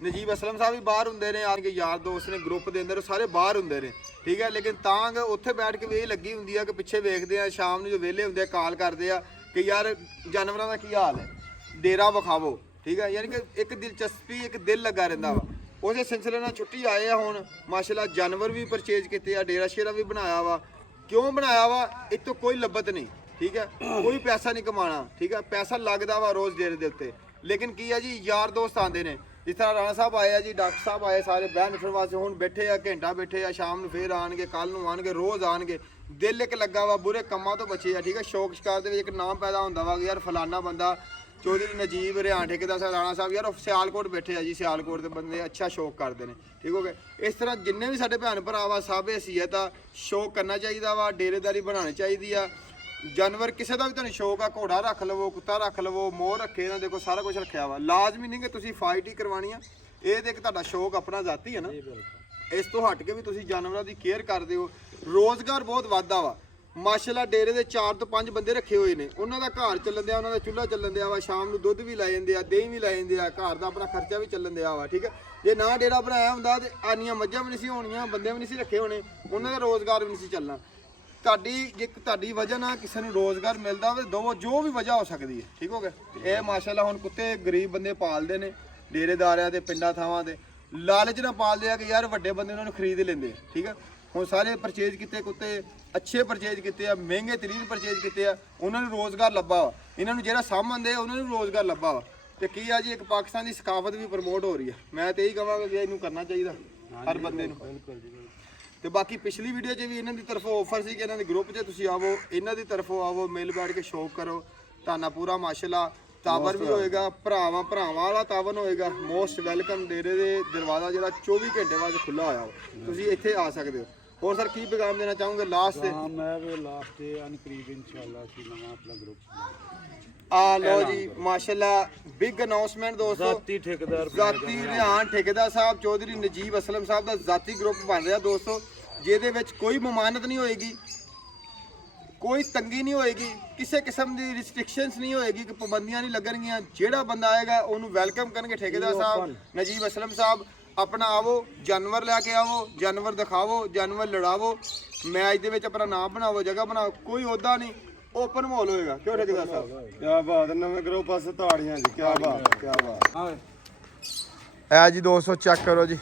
ਨਜੀਬ ਅਸਲਮ ਸਾਹਿਬ ਵੀ ਬਾਹਰ ਹੁੰਦੇ ਨੇ, ਆਣ ਕੇ ਯਾਰ ਦੋਸਤ ਨੇ ਗਰੁੱਪ ਦੇ ਅੰਦਰ, ਸਾਰੇ ਬਾਹਰ ਹੁੰਦੇ ਨੇ, ਠੀਕ ਹੈ। ਲੇਕਿਨ ਤਾਂ ਉੱਥੇ ਬੈਠ ਕੇ ਵੀ ਇਹ ਲੱਗੀ ਹੁੰਦੀ ਆ ਕਿ ਪਿੱਛੇ ਵੇਖਦੇ ਆ, ਸ਼ਾਮ ਨੂੰ ਜੋ ਵਿਹਲੇ ਹੁੰਦੇ ਆ ਕਾਲ ਕਰਦੇ ਆ ਕਿ ਯਾਰ ਜਾਨਵਰਾਂ ਦਾ ਕੀ ਹਾਲ ਹੈ, ਡੇਰਾ ਵਿਖਾਵੋ, ਠੀਕ ਹੈ। ਯਾਨੀ ਕਿ ਇੱਕ ਦਿਲਚਸਪੀ, ਇੱਕ ਦਿਲ ਲੱਗਾ ਰਹਿੰਦਾ ਵਾ। ਉਸੇ ਸਿਲਸਿਲੇ ਨਾਲ ਛੁੱਟੀ ਆਏ ਆ ਹੁਣ ਮਾਸ਼ਾਅੱਲਾ। ਜਾਨਵਰ ਵੀ ਪਰਚੇਜ ਕੀਤੇ ਆ, ਡੇਰਾ ਸ਼ੇਰਾ ਵੀ ਬਣਾਇਆ ਵਾ। ਕਿਉਂ ਬਣਾਇਆ ਵਾ? ਇਹ ਤੋਂ ਕੋਈ ਲੱਭਤ ਨਹੀਂ, ਠੀਕ ਹੈ। ਕੋਈ ਪੈਸਾ ਨਹੀਂ ਕਮਾਉਣਾ, ਠੀਕ ਹੈ। ਪੈਸਾ ਲੱਗਦਾ ਵਾ ਰੋਜ਼ ਡੇਰੇ ਦੇ ਉੱਤੇ, ਲੇਕਿਨ ਕੀ ਆ ਜੀ, ਯਾਰ ਦੋਸਤ ਆਉਂਦੇ ਨੇ। ਜਿਸ ਤਰ੍ਹਾਂ ਰਾਣਾ ਸਾਹਿਬ ਆਏ ਆ ਜੀ, ਡਾਕਟਰ ਸਾਹਿਬ ਆਏ, ਸਾਰੇ ਬਹਿਣ ਉੱਠਣ ਵਾਸਤੇ ਹੁਣ ਬੈਠੇ ਆ, ਘੰਟਾ ਬੈਠੇ ਆ, ਸ਼ਾਮ ਨੂੰ ਫੇਰ ਆਣਗੇ, ਕੱਲ ਨੂੰ ਆਣਗੇ, ਰੋਜ਼ ਆਣਗੇ। ਦਿਲ ਇੱਕ ਲੱਗਾ ਵਾ, ਬੁਰੇ ਕੰਮਾਂ ਤੋਂ ਬਚੇ ਆ, ਠੀਕ ਹੈ। ਸ਼ੌਕ ਸ਼ਿਕਾਰ ਦੇ ਵਿੱਚ ਇੱਕ ਨਾਮ ਪੈਦਾ ਹੁੰਦਾ ਵਾ ਕਿ ਯਾਰ ਫਲਾਨਾ ਬੰਦਾ ਚੌਧਰੀ ਨਜੀਬ ਰਿਹਾਨ ਠੇਕੇਦਾਰ ਸਾਹਿਬ, ਰਾਣਾ ਸਾਹਿਬ, ਯਾਰ ਉਹ ਸਿਆਲਕੋਟ ਬੈਠੇ ਆ ਜੀ, ਸਿਆਲਕੋਟ ਦੇ ਬੰਦੇ ਅੱਛਾ ਸ਼ੌਕ ਕਰਦੇ ਨੇ, ਠੀਕ ਹੋ ਗਿਆ। ਇਸ ਤਰ੍ਹਾਂ ਜਿੰਨੇ ਵੀ ਸਾਡੇ ਭੈਣ ਭਰਾ ਵਾ, ਸਭ ਹਸੀਅਤ ਆ, ਸ਼ੌਕ ਕਰਨਾ ਚਾਹੀਦਾ ਵਾ, ਡੇਰੇਦਾਰੀ ਬਣਾਉਣੀ ਚਾਹੀਦੀ ਆ। ਜਾਨਵਰ ਕਿਸੇ ਦਾ ਵੀ ਤੁਹਾਨੂੰ ਸ਼ੌਕ ਆ, ਘੋੜਾ ਰੱਖ ਲਵੋ, ਕੁੱਤਾ ਰੱਖ ਲਵੋ, ਮੋਰ ਰੱਖੇ ਨਾ, ਦੇਖੋ ਸਾਰਾ ਕੁਝ ਰੱਖਿਆ ਵਾ। ਲਾਜ਼ਮੀ ਨਹੀਂ ਕਿ ਤੁਸੀਂ ਫਾਈਟ ਹੀ ਕਰਵਾਉਣੀ ਆ, ਇਹ ਤੇ ਇੱਕ ਤੁਹਾਡਾ ਸ਼ੌਕ ਆਪਣਾ ਜ਼ਾਤੀ ਹੈ ਨਾ। ਇਸ ਤੋਂ ਹਟ ਕੇ ਵੀ ਤੁਸੀਂ ਜਾਨਵਰਾਂ ਦੀ ਕੇਅਰ ਕਰਦੇ ਹੋ। ਰੋਜ਼ਗਾਰ ਬਹੁਤ ਵੱਧਦਾ ਵਾ ਮਾਸ਼ਾਅੱਲਾ। ਡੇਰੇ ਦੇ 4 ਤੋਂ 5 ਬੰਦੇ ਰੱਖੇ ਹੋਏ ਨੇ, ਉਹਨਾਂ ਦਾ ਘਰ ਚੱਲਣ ਦਿਆ, ਉਹਨਾਂ ਦਾ ਚੁੱਲ੍ਹਾ ਚੱਲਣ ਦਿਆ ਵਾ, ਸ਼ਾਮ ਨੂੰ ਦੁੱਧ ਵੀ ਲੈ ਜਾਂਦੇ ਆ, ਦਹੀਂ ਵੀ ਲੈ ਜਾਂਦੇ ਆ, ਘਰ ਦਾ ਆਪਣਾ ਖਰਚਾ ਵੀ ਚੱਲਣ ਦਿਆ ਵਾ, ਠੀਕ ਹੈ। ਜੇ ਨਾ ਡੇਰਾ ਬਣਾਇਆ ਹੁੰਦਾ ਤੇ ਆਨੀਆਂ ਮੱਝਾਂ ਵੀ ਨਹੀਂ ਸੀ ਹੋਣੀਆਂ, ਬੰਦੇ ਵੀ ਨਹੀਂ ਸੀ ਰੱਖੇ ਹੋਣੇ, ਉਹਨਾਂ ਦਾ ਰੋਜ਼ਗਾਰ ਵੀ ਨਹੀਂ ਸੀ ਚੱਲਣਾ। ਤੁਹਾਡੀ ਵਜ੍ਹਾ ਨਾਲ ਕਿਸੇ ਨੂੰ ਰੋਜ਼ਗਾਰ ਮਿਲਦਾ ਹੋਵੇ, ਦੋ ਜੋ ਵੀ ਵਜ੍ਹਾ ਹੋ ਸਕਦੀ ਹੈ, ਠੀਕ ਹੋ ਗਿਆ। ਇਹ ਮਾਸ਼ਾਅੱਲਾ ਹੁਣ ਕੁੱਤੇ ਗਰੀਬ ਬੰਦੇ ਪਾਲਦੇ ਨੇ ਡੇਰੇਦਾਰਿਆਂ ਦੇ ਪਿੰਡਾਂ ਥਾਵਾਂ ਤੇ, ਲਾਲਚ ਨਾਲ ਪਾਲਦੇ ਆ ਕਿ ਯਾਰ ਵੱਡੇ ਬੰਦੇ ਉਹਨਾਂ ਨੂੰ ਖਰੀਦ ਲੈਂਦੇ, ਠੀਕ ਹੈ। ਹੁਣ ਸਾਰੇ ਪਰਚੇਜ ਕੀਤੇ ਕੁੱਤੇ, ਅੱਛੇ ਪਰਚੇਜ ਕੀਤੇ ਆ, ਮਹਿੰਗੇ ਤਰੀਨ ਪਰਚੇਜ ਕੀਤੇ ਆ, ਉਹਨਾਂ ਨੂੰ ਰੋਜ਼ਗਾਰ ਲੱਭਾ ਵਾ। ਇਹਨਾਂ ਨੂੰ ਜਿਹੜਾ ਸਾਂਭਣਦੇ ਆ ਉਹਨਾਂ ਨੂੰ ਰੋਜ਼ਗਾਰ ਲੱਭਾ ਵਾ। ਤੇ ਕੀ ਆ ਜੀ, ਇੱਕ ਪਾਕਿਸਤਾਨ ਦੀ ਸਕਾਫਤ ਵੀ ਪ੍ਰਮੋਟ ਹੋ ਰਹੀ ਆ। ਮੈਂ ਤੇ ਇਹੀ ਕਹਾਂਗਾ ਕਿ ਇਹਨੂੰ ਕਰਨਾ ਚਾਹੀਦਾ ਹਰ ਬੰਦੇ ਨੂੰ। ਤੇ ਬਾਕੀ ਪਿਛਲੀ ਵੀਡੀਓ 'ਚ ਵੀ ਇਹਨਾਂ ਦੀ ਤਰਫੋਂ ਆਫਰ ਸੀ ਕਿ ਇਹਨਾਂ ਦੇ ਗਰੁੱਪ 'ਚ ਤੁਸੀਂ ਆਵੋ, ਇਹਨਾਂ ਦੀ ਤਰਫੋਂ ਆਵੋ, ਮਿਲ ਬੈਠ ਕੇ ਸ਼ੌਕ ਕਰੋ, ਤਾਨਾ ਪੂਰਾ ਮਾਸ਼ਾਅੱਲਾ। ਤਾਵਰ ਵੀ ਹੋਏਗਾ, ਭਰਾਵਾਂ ਵਾਲਾ ਤਾਵਨ ਹੋਏਗਾ। Most welcome. ਡੇਰੇ ਦੇ ਦਰਵਾਜ਼ਾ ਜਿਹੜਾ 24 ਘੰਟੇ ਬਾਅਦ ਖੁੱਲਾ ਹੋਇਆ ਵਾ, ਤੁਸੀਂ ਇੱਥੇ ਆ ਸਕਦੇ ਹੋ। ਹੋਰ ਸਰ ਕੀ ਪੈਗਾਮ ਦੇਣਾ ਚਾਹੋਗੇ ਲਾਸਟ ਤੇ? ਮੈਂ ਵੀ ਲਾਸਟ ਤੇ ਅਨਕਰੀਬ ਇਨਸ਼ਾਅੱਲਾ ਅਸੀਂ ਨਵਾਂ ਆਪਣਾ ਗਰੁੱਪ ਆ ਲੋ ਜੀ ਮਾਸ਼ਾਅੱਲਾ, ਬਿਗ ਅਨਾਉਂਸਮੈਂਟ ਦੋਸਤੋ। ਜ਼ਾਤੀ ਠੇਕੇਦਾਰ ਜ਼ਾਤੀ ਰਿਹਾਨ ਠੇਕੇਦਾਰ ਸਾਹਿਬ ਚੌਧਰੀ ਨਜੀਬ ਅਸਲਮ ਸਾਹਿਬ ਦਾ ਜ਼ਾਤੀ ਗਰੁੱਪ ਬਣ ਰਿਹਾ ਦੋਸਤੋ, ਜਿਹਦੇ ਵਿੱਚ ਕੋਈ ਮਮਾਨਤ ਨਹੀਂ ਹੋਏਗੀ, ਕੋਈ ਤੰਗੀ ਨਹੀਂ ਹੋਏਗੀ, ਕਿਸੇ ਕਿਸਮ ਦੀ ਰਿਸਟ੍ਰਿਕਸ਼ਨਸ ਨਹੀਂ ਹੋਏਗੀ, ਕਿ ਪਾਬੰਦੀਆਂ ਨਹੀਂ ਲੱਗਣਗੀਆਂ। ਜਿਹੜਾ ਬੰਦਾ ਆਏਗਾ ਉਹਨੂੰ ਵੈਲਕਮ ਕਰਨਗੇ ਠੇਕੇਦਾਰ ਸਾਹਿਬ ਨਜੀਬ ਅਸਲਮ ਸਾਹਿਬ। ਆਪਣਾ ਆਵੋ, ਜਾਨਵਰ ਲੈ ਕੇ ਆਵੋ, ਜਾਨਵਰ ਦਿਖਾਵੋ, ਜਾਨਵਰ ਲੜਾਵੋ, ਮੈਚ ਦੇ ਵਿੱਚ ਆਪਣਾ ਨਾਮ ਬਣਾਵੋ, ਜਗ੍ਹਾ ਬਣਾਓ। ਕੋਈ ਅਹੁਦਾ ਨਹੀਂ, ਓਪਨ ਮਾਹੌਲ ਹੋਏਗਾ, ਕਿਉਂ ਠੇਕੇਦਾਰ ਸਾਹਿਬ? ਕੀ ਬਾਤ, ਨਵੇਂ ਗਰੁੱਪ ਪਾਸੇ ਤਾੜੀਆਂ ਜੀ, ਕੀ ਬਾਤ ਕੀ ਬਾਤ। ਹਾਂ ਇਹ ਜੀ ਦੋਸਤੋ ਚੈੱਕ ਕਰੋ ਜੀ,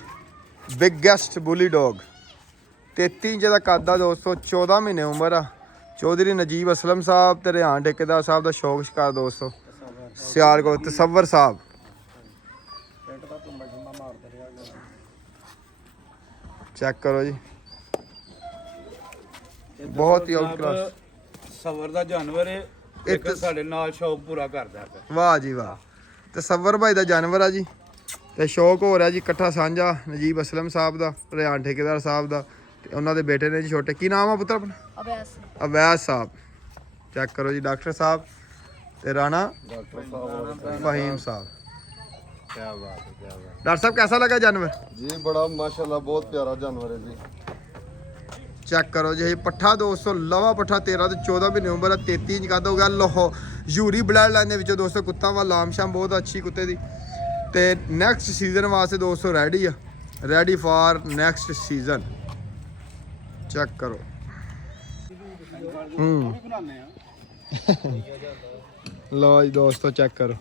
ਬਿਗੈਸਟ ਬੁਲੀ ਡੌਗ, 33 ਇੰਚ ਦਾ ਕੱਦ ਆ ਦੋਸਤੋ, 14 ਮਹੀਨੇ ਉਮਰ ਆ। ਚੌਧਰੀ ਨਜੀਬ ਅਸਲਮ ਸਾਹਿਬ ਤੇ ਰਿਹਾਨ ਠੇਕੇਦਾਰ ਸਾਹਿਬ ਦਾ ਸ਼ੌਕ ਸ਼ਿਕਾਰ ਦੋਸਤੋ, ਸਿਆਲਕੋਟ ਤਸੱਵਰ ਸਾਹਿਬ। ਪੇਟ ਦਾ ਤੁੰਬਾ ਜੁੰਬਾ ਮਾਰਦੇ ਰਿਹਾ ਗਾ। ਚੈੱਕ ਕਰੋ ਜੀ, ਬਹੁਤ ਹੀ ਆਊਟ ਕਲਾਸ। ਸਵਰ ਦਾ ਜਾਨਵਰ ਹੈ, ਇੱਕ ਸਾਡੇ ਨਾਲ ਸ਼ੌਕ ਪੂਰਾ ਕਰਦਾ ਹੈ। ਵਾਹ ਜੀ ਵਾਹ, ਤਸੱਵਰ ਭਾਈ ਦਾ ਜਾਨਵਰ ਆ ਜੀ, ਤੇ ਸ਼ੌਕ ਹੋ ਰਿਹਾ ਜੀ ਇਕੱਠਾ ਸਾਂਝਾ ਨਜੀਬ ਅਸਲਮ ਸਾਹਿਬ ਦਾ, ਰਿਹਾਨ ਠੇਕੇਦਾਰ ਸਾਹਿਬ ਦਾ, ਤੇ ਉਹਨਾਂ ਦੇ ਬੇਟੇ ਨੇ ਜੀ ਛੋਟੇ। ਕੀ ਨਾਮ ਆ ਪੁੱਤਰ ਆਪਣਾ? ਅਵੈਸ ਸਾਹਿਬ। ਚੈੱਕ ਕਰੋ ਜੀ, ਡਾਕਟਰ ਸਾਹਿਬ ਤੇ ਰਾਣਾ ਫਹੀਮ ਸਾਹਿਬ। ਕੀ ਬਾਤ ਹੈ, ਕੀ ਬਾਤ डॉक्टर साहब कैसा लगा जानवर? जी। बड़ा माशाल्लाह बहुत प्यारा जानवर है जी। चेक करो जी, पट्ठा दोस्तों, लवा पट्ठा 13 तो 14 महीने उम्र है, 33 इंच का हो गया। लोहो यूरी ब्लड लाइन के दोस्तों कुत्ता वा लाम शाम बहुत अच्छी कुत्ते दी, ते नैक्सट सीजन वास्ते दोस्तों रेडी है, ready for next season. Check करो। लो जी दोस्तों चेक करो,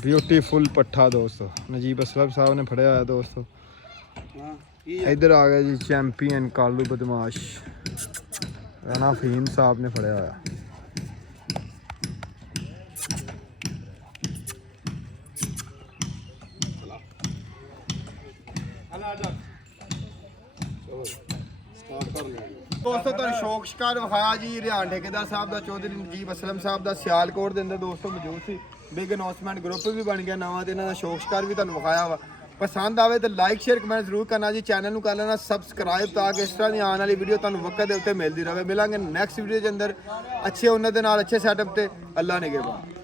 ब्यूटीफुल पट्ठा दोस्तों, नजीब असलम साहब ने फड़िया है दोस्तों। इधर आ गया जी चैंपियन कालू बदमाश, राणा फहीम साहब ने फड़िया होया। दोस्तों तो शौक शिकार विखाया जी, रिहान ठेकेदार साहब का, चौधरी नजीब असलम साहब का, सियालकोट के अंदर दोस्तों मौजूद सी। बिग अनाउंसमेंट ग्रुप भी बन गया नवा, तो इन्हों का शौक शिकार भी तुहानूं विखाया वा। पसंद आवे तो लाइक शेयर कमेंट जरूर करना जी, चैनल नूं कर लेना सबसक्राइब, ताकि इस तरह की आने वाली वीडियो तुहानूं वक्त के उत्ते मिलती रहे। मिलांगे नैक्सट वीडियो के अंदर अच्छे हुनर दे नाल, अच्छे सैटअप ते। अल्लाह ने के बाद।